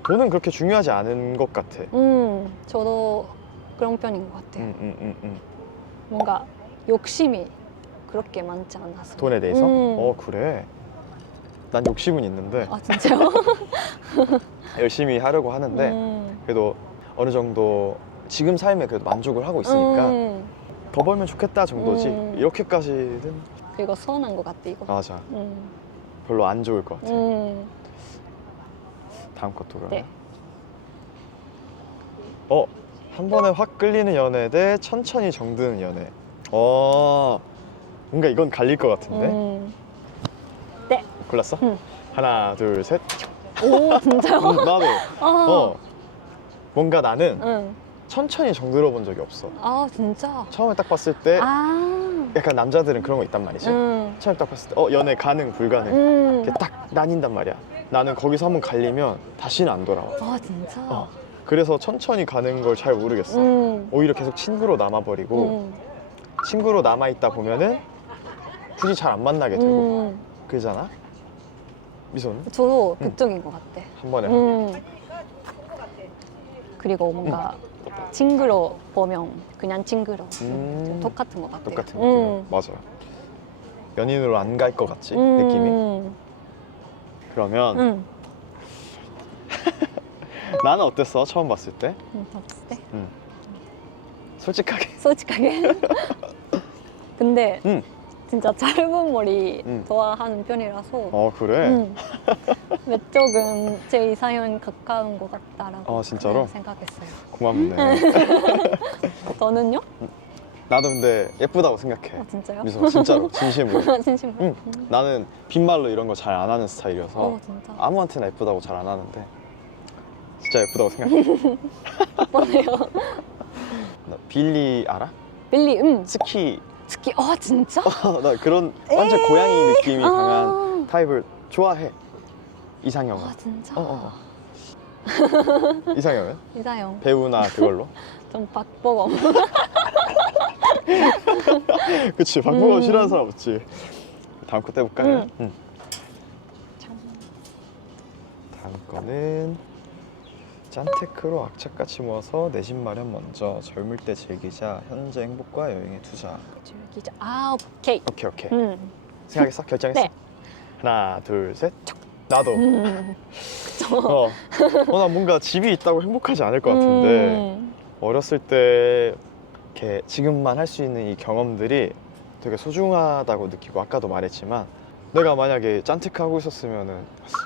돈은 그렇게 중요하지 않은 것 같아. 저도 그런 편인 것 같아요. 음. 뭔가 욕심이 그렇게 많지 않아서. 돈에 대해서? 그래. 난 욕심은 있는데 아 진짜요? 열심히 하려고 하는데 그래도 어느 정도 지금 삶에 그래도 만족을 하고 있으니까 더 벌면 좋겠다 정도지 이렇게까지는. 그리고 서운한 것 같아 이거. 맞아. 별로 안 좋을 것 같아. 다음 것도 그러면. 네. 한 번에 확 끌리는 연애 대 천천히 정드는 연애. 뭔가 이건 갈릴 것 같은데. 네. 골랐어? 하나 둘 셋. 오 진짜요? 나도. 뭔가 나는 응. 천천히 정들어 본 적이 없어. 진짜. 처음에 딱 봤을 때 약간 남자들은 그런 거 있단 말이지. 처음에 딱 봤을 때 연애 가능 불가능 이렇게 딱 나뉜단 말이야. 나는 거기서 한번 갈리면 다시는 안 돌아와. 진짜. 그래서 천천히 가는 걸 잘 모르겠어. 오히려 계속 친구로 남아버리고 친구로 남아있다 보면은 굳이 잘 안 만나게 되고 그러잖아? 미소는? 저도 그쪽인 것 같아. 한 번에. 그리고 뭔가 친구로 보면 그냥 친구로 좀 똑같은 것 같아요. 똑같은 느낌. 맞아요. 연인으로 안 갈 것 같지 느낌이. 그러면 나는 어땠어? 처음 봤을 때? 봤을 때? 솔직하게. 솔직하게. 근데 진짜 짧은 머리 음. 좋아하는 편이라서 그래? 외적은 제 이상형 가까운 것 같다라고 진짜로? 생각했어요. 고맙네. 저는요? 나도 근데 예쁘다고 생각해. 진짜요? 미소 진짜로 진심으로. 진심으로? 나는 빈말로 이런 거 잘 안 하는 스타일이어서 진짜? 아무한테나 예쁘다고 잘 안 하는데 진짜 예쁘다고 생각해. 뻔해요. 나 빌리 알아? 빌리, 스키. 스키, 진짜? 나 그런 완전 고양이 느낌이 강한 타입을 좋아해. 이상형은. 진짜? 이상형은? 이상형. 배우나 그걸로? 좀 박보검. 그치, 박보검 싫어하는 사람 없지. 다음 거 떼볼까요? 다음 거는 짠테크로 악착같이 모아서 내 집 마련 먼저 젊을 때 즐기자 현재 행복과 여행에 투자. 즐기자. 오케이. 오케이. 생각했어? 결정했어? 네. 하나 둘 셋. 나도. 그쵸. 나 뭔가 집이 있다고 행복하지 않을 것 같은데 어렸을 때 이렇게 지금만 할 수 있는 이 경험들이 되게 소중하다고 느끼고 아까도 말했지만 내가 만약에 짠틱하고 있었으면은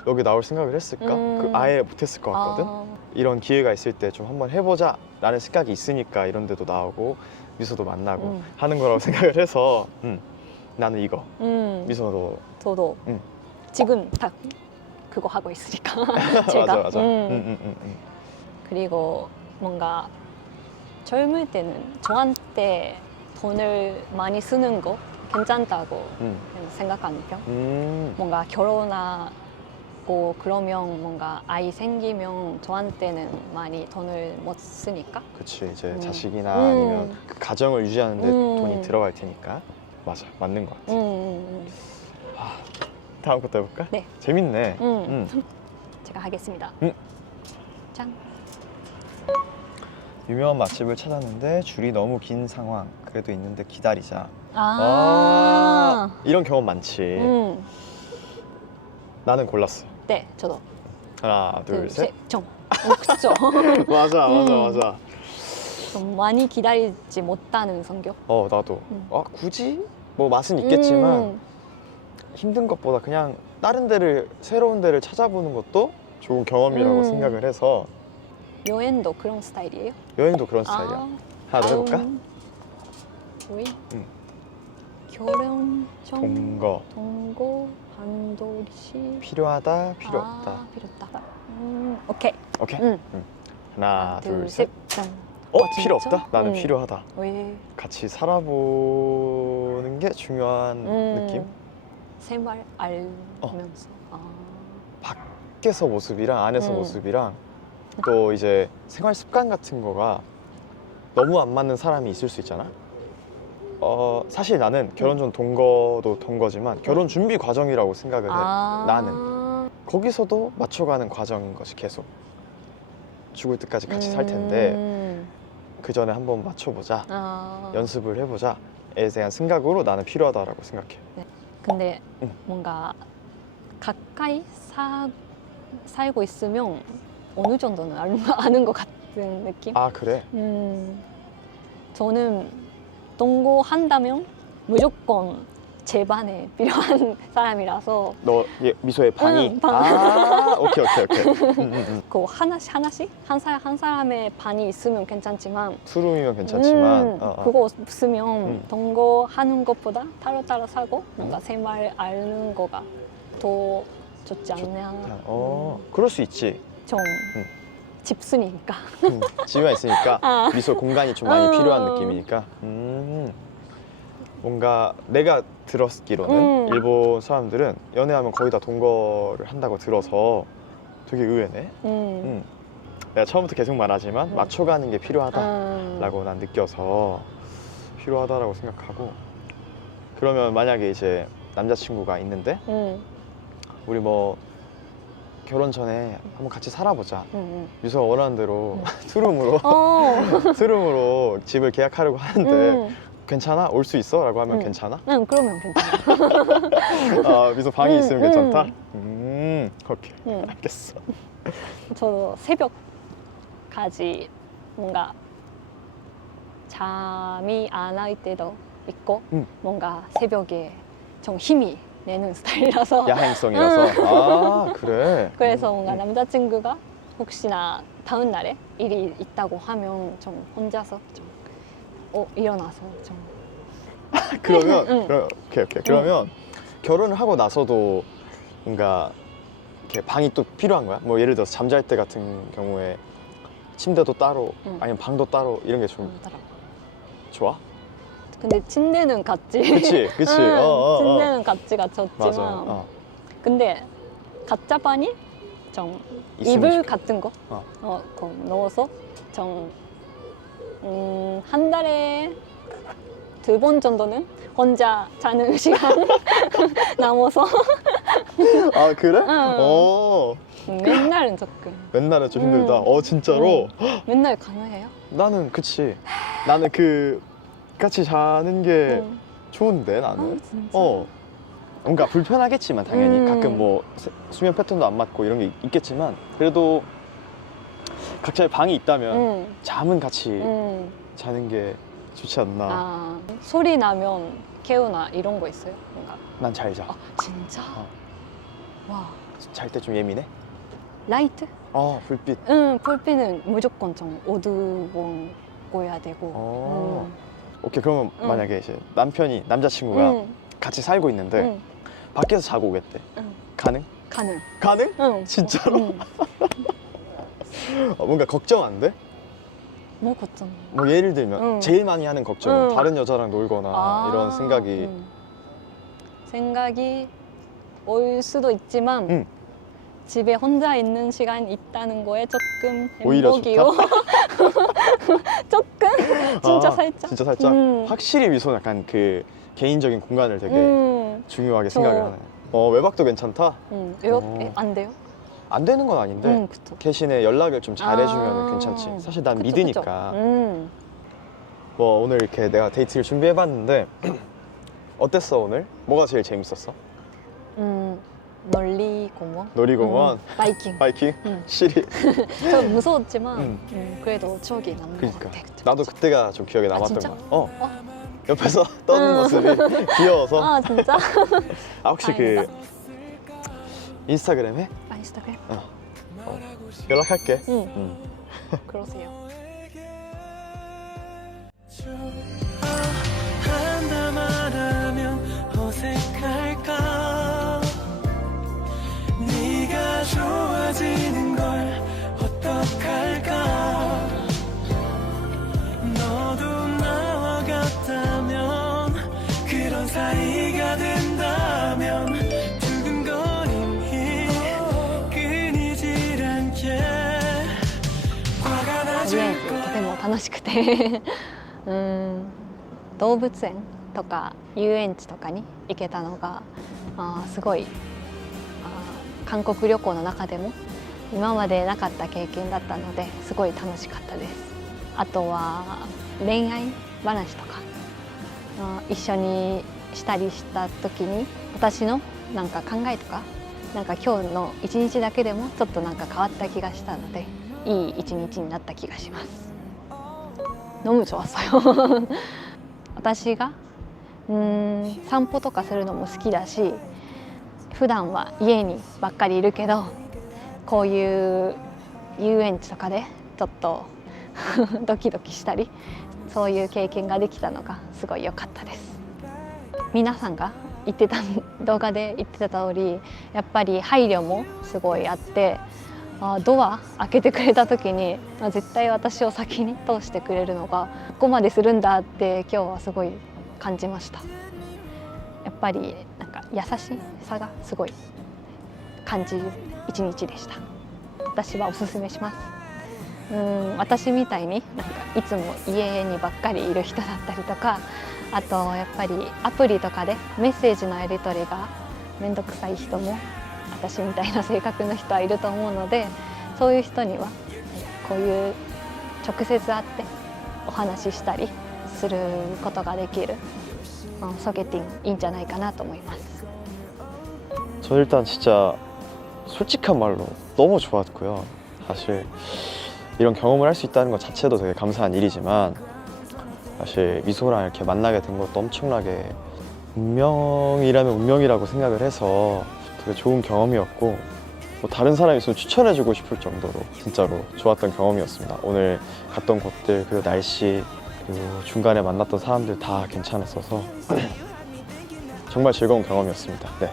여기 나올 생각을 했을까? 그 아예 못했을 것 같거든. 이런 기회가 있을 때 좀 한번 해보자 라는 생각이 있으니까 이런 데도 나오고 미소도 만나고 하는 거라고 생각을 해서 나는 이거. 미소도 저도 음. 지금 딱 그거 하고 있으니까 제가. 맞아. 그리고 뭔가 젊을 때는 저한테 돈을 많이 쓰는 거 괜찮다고 생각하는 편. 뭔가 결혼하고 그러면 뭔가 아이 생기면 저한테는 많이 돈을 못 쓰니까. 그치, 이제 자식이나 아니면 그 가정을 유지하는 데 돈이 들어갈 테니까. 맞아, 맞는 것 같아. 다음 것도 해볼까? 네. 재밌네. 제가 하겠습니다. 짠. 유명한 맛집을 찾았는데 줄이 너무 긴 상황. 그래도 있는데 기다리자. 이런 경험 많지. 나는 골랐어. 네, 저도. 하나, 둘, 셋. 좀. 그쵸. 맞아. 좀 많이 기다리지 못하는 성격. 나도. 굳이? 뭐 맛은 있겠지만 힘든 것보다 그냥 다른 데를, 새로운 데를 찾아보는 것도 좋은 경험이라고 생각을 해서. 여행도 그런 스타일이에요? 여행도 그런 스타일이야. 하나 더 해볼까? 우리 결혼 전 동거 반드시 필요하다 필요 없다. 필요하다. 오케이. 하나 둘 셋. 짠. 필요 진짜? 없다? 나는 필요하다. 왜? 같이 살아보는 게 중요한 느낌? 생활 알면서. 밖에서 모습이랑 안에서 모습이랑 또 이제 생활 습관 같은 거가 너무 안 맞는 사람이 있을 수 있잖아. 사실 나는 결혼 전 동거도 동거지만 결혼 준비 과정이라고 생각을 해. 나는 거기서도 맞춰가는 과정인 것이 계속 죽을 때까지 같이 살 텐데 그 전에 한번 맞춰보자, 연습을 해보자에 대한 생각으로 나는 필요하다라고 생각해. 네. 근데 뭔가 가까이 살고 있으면 어느 정도는 아는 것 같은 느낌? 그래? 저는 동거한다면 무조건 제 반에 필요한 사람이라서. 너 미소의 반이? 오케이. 그 하나씩 한 사람의 반이 있으면 괜찮지만 투룸이면 괜찮지만 그거 없으면 동거하는 것보다 따로 살고 뭔가 생활 아는 거가 더 좋지 않냐. 그럴 수 있지. 좀 집순이니까. 집에만 있으니까 미소 공간이 좀 많이 필요한 느낌이니까. 뭔가 내가 들었기로는 일본 사람들은 연애하면 거의 다 동거를 한다고 들어서 되게 의외네. 내가 처음부터 계속 말하지만 맞춰가는 게 필요하다라고 난 느껴서 필요하다라고 생각하고. 그러면 만약에 이제 남자친구가 있는데 우리 뭐 결혼 전에 한번 같이 살아보자. 미소가 원하는 대로 투룸으로 집을 계약하려고 하는데 괜찮아? 올 수 있어? 라고 하면 괜찮아? 응, 그러면 괜찮아. 미소 방이 있으면 괜찮다? 오케이. 알겠어. 저도 새벽까지 뭔가 잠이 안 올 때도 있고 뭔가 새벽에 좀 힘이 내는 스타일이라서. 야행성이라서. 그래? 그래서 뭔가 남자친구가 혹시나 다음 날에 일이 있다고 하면 좀 혼자서 좀 일어나서 좀. 그러면 오케이. 그러면 결혼을 하고 나서도 뭔가 이렇게 방이 또 필요한 거야? 뭐 예를 들어서 잠잘 때 같은 경우에 침대도 따로 아니면 방도 따로 이런 게 좀 좋아? 근데 침대는 같이. 그치. 침대는 같이가 좋지만. 맞아. 근데 가짜 방이 좀 있으면 이불 좋겠다. 같은 거 넣어서 좀 한 달에 2번 정도는 혼자 자는 시간 남아서. 그래? 맨날은 조금. 맨날은 좀 힘들다. 진짜로? 맨날 가능해요? 나는 그치. 나는 같이 자는 게 좋은데 나는. 진짜? 뭔가 불편하겠지만 당연히 가끔 뭐 수면 패턴도 안 맞고 이런 게 있겠지만 그래도 각자의 방이 있다면 잠은 같이 자는 게 좋지 않나. 아, 소리 나면 깨우나 이런 거 있어요? 뭔가. 난 잘 자. 아, 진짜? 와, 잘 때 좀 예민해? 라이트? 불빛. 응, 불빛은 무조건 좀 어두운 거야 되고. 오케이, 그러면 응. 만약에 이제 남자친구가 응, 같이 살고 있는데 응, 밖에서 자고 오겠대. 응. 가능? 가능. 가능? 응. 진짜로? 응. 뭔가 걱정 안 돼? 뭐 걱정? 뭐 예를 들면 응. 제일 많이 하는 걱정은 응. 다른 여자랑 놀거나 이런 생각이. 생각이 올 수도 있지만 응. 집에 혼자 있는 시간 있다는 거에 조금 오히려 행복이요. 조금 진짜 살짝. 진짜 살짝. 확실히 미소는 약간 그 개인적인 공간을 되게 중요하게 생각을 하네. 외박도 괜찮다? 왜 안 돼요? 안 되는 건 아닌데 그쵸. 대신에 연락을 좀 잘해주면 아. 괜찮지. 사실 난 그쵸, 믿으니까. 그쵸. 뭐 오늘 이렇게 내가 데이트를 준비해봤는데 어땠어 오늘? 뭐가 제일 재밌었어? 놀이공원? 놀이공원? 바이킹. 바이킹? 응. 시리? 좀 무서웠지만 응. 그래도 추억이 남는 것 그러니까 같아. 그쵸, 나도 그쵸. 그때가 좀 기억에 남았던 진짜? 거야. 옆에서 떠는 모습이 귀여워서. 아 진짜? 혹시 그 인스타그램 해? 인스타그램? 연락할게. 응. 그러세요. 한다 말하면 어색할까 네가 좋아지는 걸 어떡할까 너도 나와 같다면 그런 사이가 된다면 두근거림이 끊이질 않게 화가 とりあえ 나질 ずと 거야 ても楽しくて動物園とか遊園地とかに行けたのがすごい韓国旅行の中でも今までなかった経験だったのですごい楽しかったです。あとは恋愛話とか一緒にしたりした時に私のなんか考えとかなんか今日の一日だけでもちょっとなんか変わった気がしたのでいい一日になった気がします。 너무 좋았어요. 私が散歩とかするのも好きだし普段は家にばっかりいるけどこういう遊園地とかでちょっとドキドキしたりそういう経験ができたのがすごい良かったです。皆さんが言ってた動画で言ってた通りやっぱり配慮もすごいあってドア開けてくれた時に絶対私を先に通してくれるのがここまでするんだって今日はすごい感じました。やっぱりなんか優しさがすごい感じる一日でした。私はおすすめします。私みたいになんかいつも家にばっかりいる人だったりとかあとやっぱりアプリとかでメッセージのやり取りがめんどくさい人も私みたいな性格の人はいると思うのでそういう人にはこういう直接会ってお話ししたりすることができる소개팅いいんじゃないかなと思います。 저 일단 진짜 솔직한 말로 너무 좋았고요. 사실 이런 경험을 할 수 있다는 것 자체도 되게 감사한 일이지만 사실 미소랑 이렇게 만나게 된 것도 엄청나게 운명이라면 운명이라고 생각을 해서 되게 좋은 경험이었고 뭐 다른 사람이 있으면 추천해주고 싶을 정도로 진짜로 좋았던 경험이었습니다. 오늘 갔던 곳들 그리고 날씨 그리고 중간에 만났던 사람들 다 괜찮았어서 정말 즐거운 경험이었습니다. 네.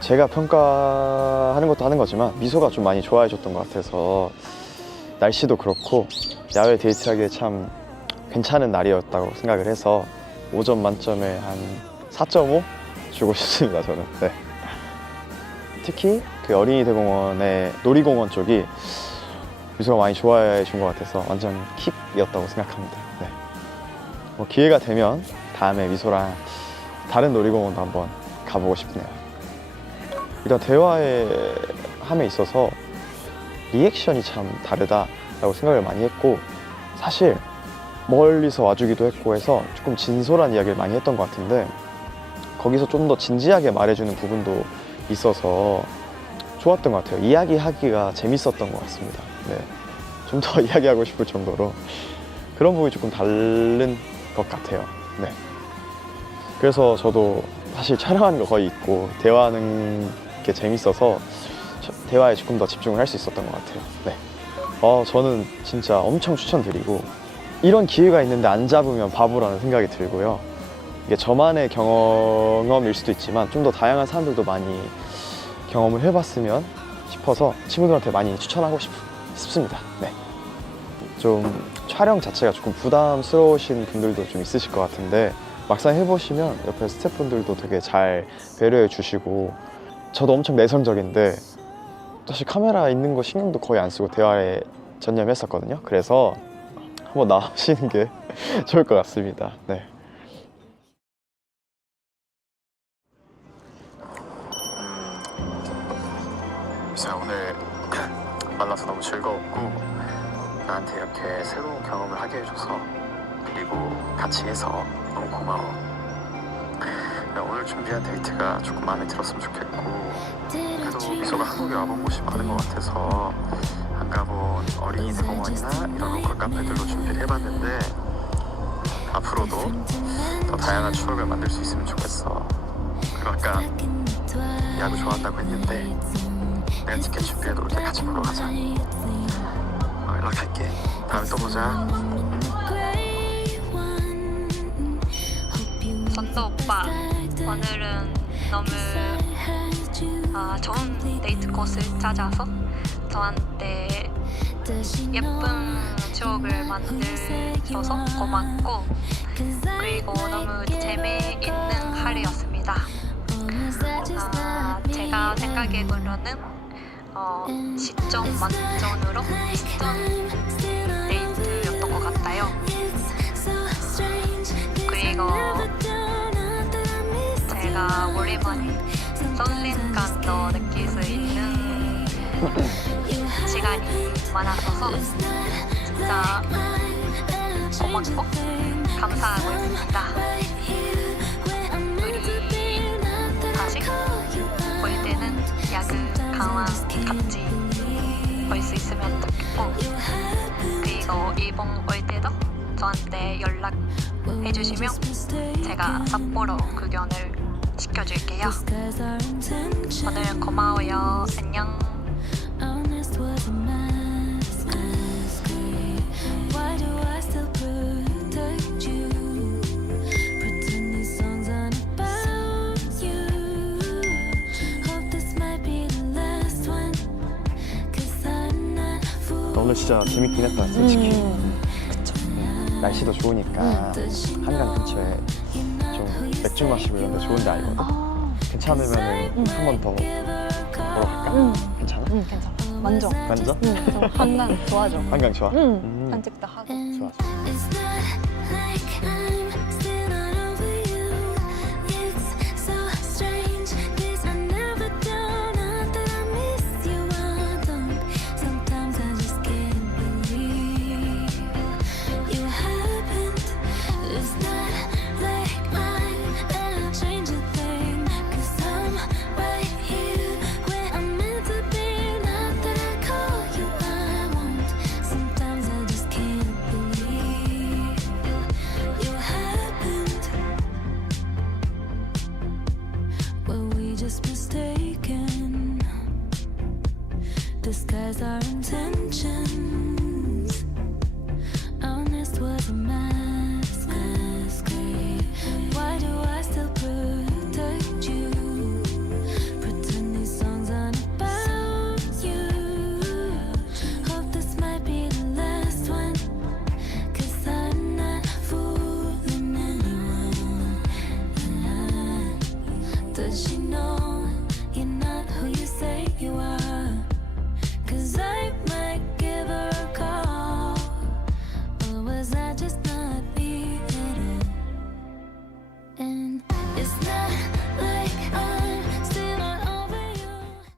제가 평가하는 것도 하는 거지만 미소가 좀 많이 좋아해줬던 것 같아서 날씨도 그렇고 야외 데이트하기에 참 괜찮은 날이었다고 생각을 해서 5점 만점에 한 4.5 주고 싶습니다. 저는. 네. 특히 그 어린이 대공원의 놀이공원 쪽이 미소가 많이 좋아해 준 것 같아서 완전 킥이었다고 생각합니다. 네. 뭐 기회가 되면 다음에 미소랑 다른 놀이공원도 한번 가보고 싶네요. 일단 대화함에 있어서 리액션이 참 다르다라고 생각을 많이 했고 사실 멀리서 와주기도 했고 해서 조금 진솔한 이야기를 많이 했던 것 같은데 거기서 좀 더 진지하게 말해주는 부분도 있어서 좋았던 것 같아요. 이야기하기가 재밌었던 것 같습니다. 네. 좀 더 이야기하고 싶을 정도로 그런 부분이 조금 다른 것 같아요. 네. 그래서 저도 사실 촬영하는 거 거의 있고 대화하는 게 재밌어서 대화에 조금 더 집중을 할 수 있었던 것 같아요. 네. 저는 진짜 엄청 추천드리고 이런 기회가 있는데 안 잡으면 바보라는 생각이 들고요. 이게 저만의 경험일 수도 있지만 좀 더 다양한 사람들도 많이 경험을 해봤으면 싶어서 친구들한테 많이 추천하고 싶습니다. 네. 좀 촬영 자체가 조금 부담스러우신 분들도 좀 있으실 것 같은데 막상 해보시면 옆에 스태프분들도 되게 잘 배려해 주시고 저도 엄청 내성적인데 사실 카메라 있는 거 신경도 거의 안 쓰고 대화에 전념했었거든요. 그래서 한번 나오시는 게 좋을 것 같습니다. 네. 유수야, 오늘 만나서 너무 즐거웠고 나한테 이렇게 새로운 경험을 하게 해줘서 그리고 같이 해서 너무 고마워. 오늘 준비한 데이트가 조금 마음에 들었으면 좋겠고 그래도 미소가 한국에 와본 곳이 많은 것 같아서 안 가본 어린이 대공원이나 이런 로컬 카페들로 준비를 해봤는데 앞으로도 더 다양한 추억을 만들 수 있으면 좋겠어. 그리고 아까 야구 좋아한다고 했는데 내가 티켓 준비해 놓을 때 같이 보러 가자. 연락할게. 다음에 또 보자. 선도 오빠, 오늘은 너무 좋은 데이트 코스를 찾아서 저한테 예쁜 추억을 만들어서 고맙고 그리고 너무 재미있는 하루였습니다. 제가 생각해보려는 10점 만점으로 10점 데이트였던 것 같아요. 그리고 제가 오랜만에 설렘감도 느낄 수 있는 시간이 많아서 진짜 고맙고 감사하고 있습니다. 우리 다시 볼 때는 야구 강화 같이 볼 수 있으면 좋겠고 그리고 일본 올 때도 저한테 연락해주시면 제가 삿포로 구경을 시켜줄게요. 오늘은 고마워요. 안녕. 오늘 진짜 재밌긴 했다, 솔직히. 그쵸. 날씨도 좋으니까 한강 근처에 좀 맥주 마시고 이런 데 좋은 데 알거든. 괜찮으면 한 번 더 보러 갈까? 괜찮아? 괜찮아. 완전. 완전? 저 한강 좋아져. 한강 좋아? 산책도 하고. 좋아. It's not like I'm still not over you. It's so strange, 'cause I never do, not that I miss you, I don't. Sometimes I just can't believe you happened. It's not like I'll change a thing, 'cause I'm right here where I'm meant to be. Not that I call you, I won't. Sometimes I just can't believe you happened. Were we just mistaken? Disguise our intentions. Honest was a masquerade. Why do I still protect you? Pretend these songs aren't about you. Hope this might be the last one, 'cause I'm not fooling anyone. Does she know you're not who you say you are?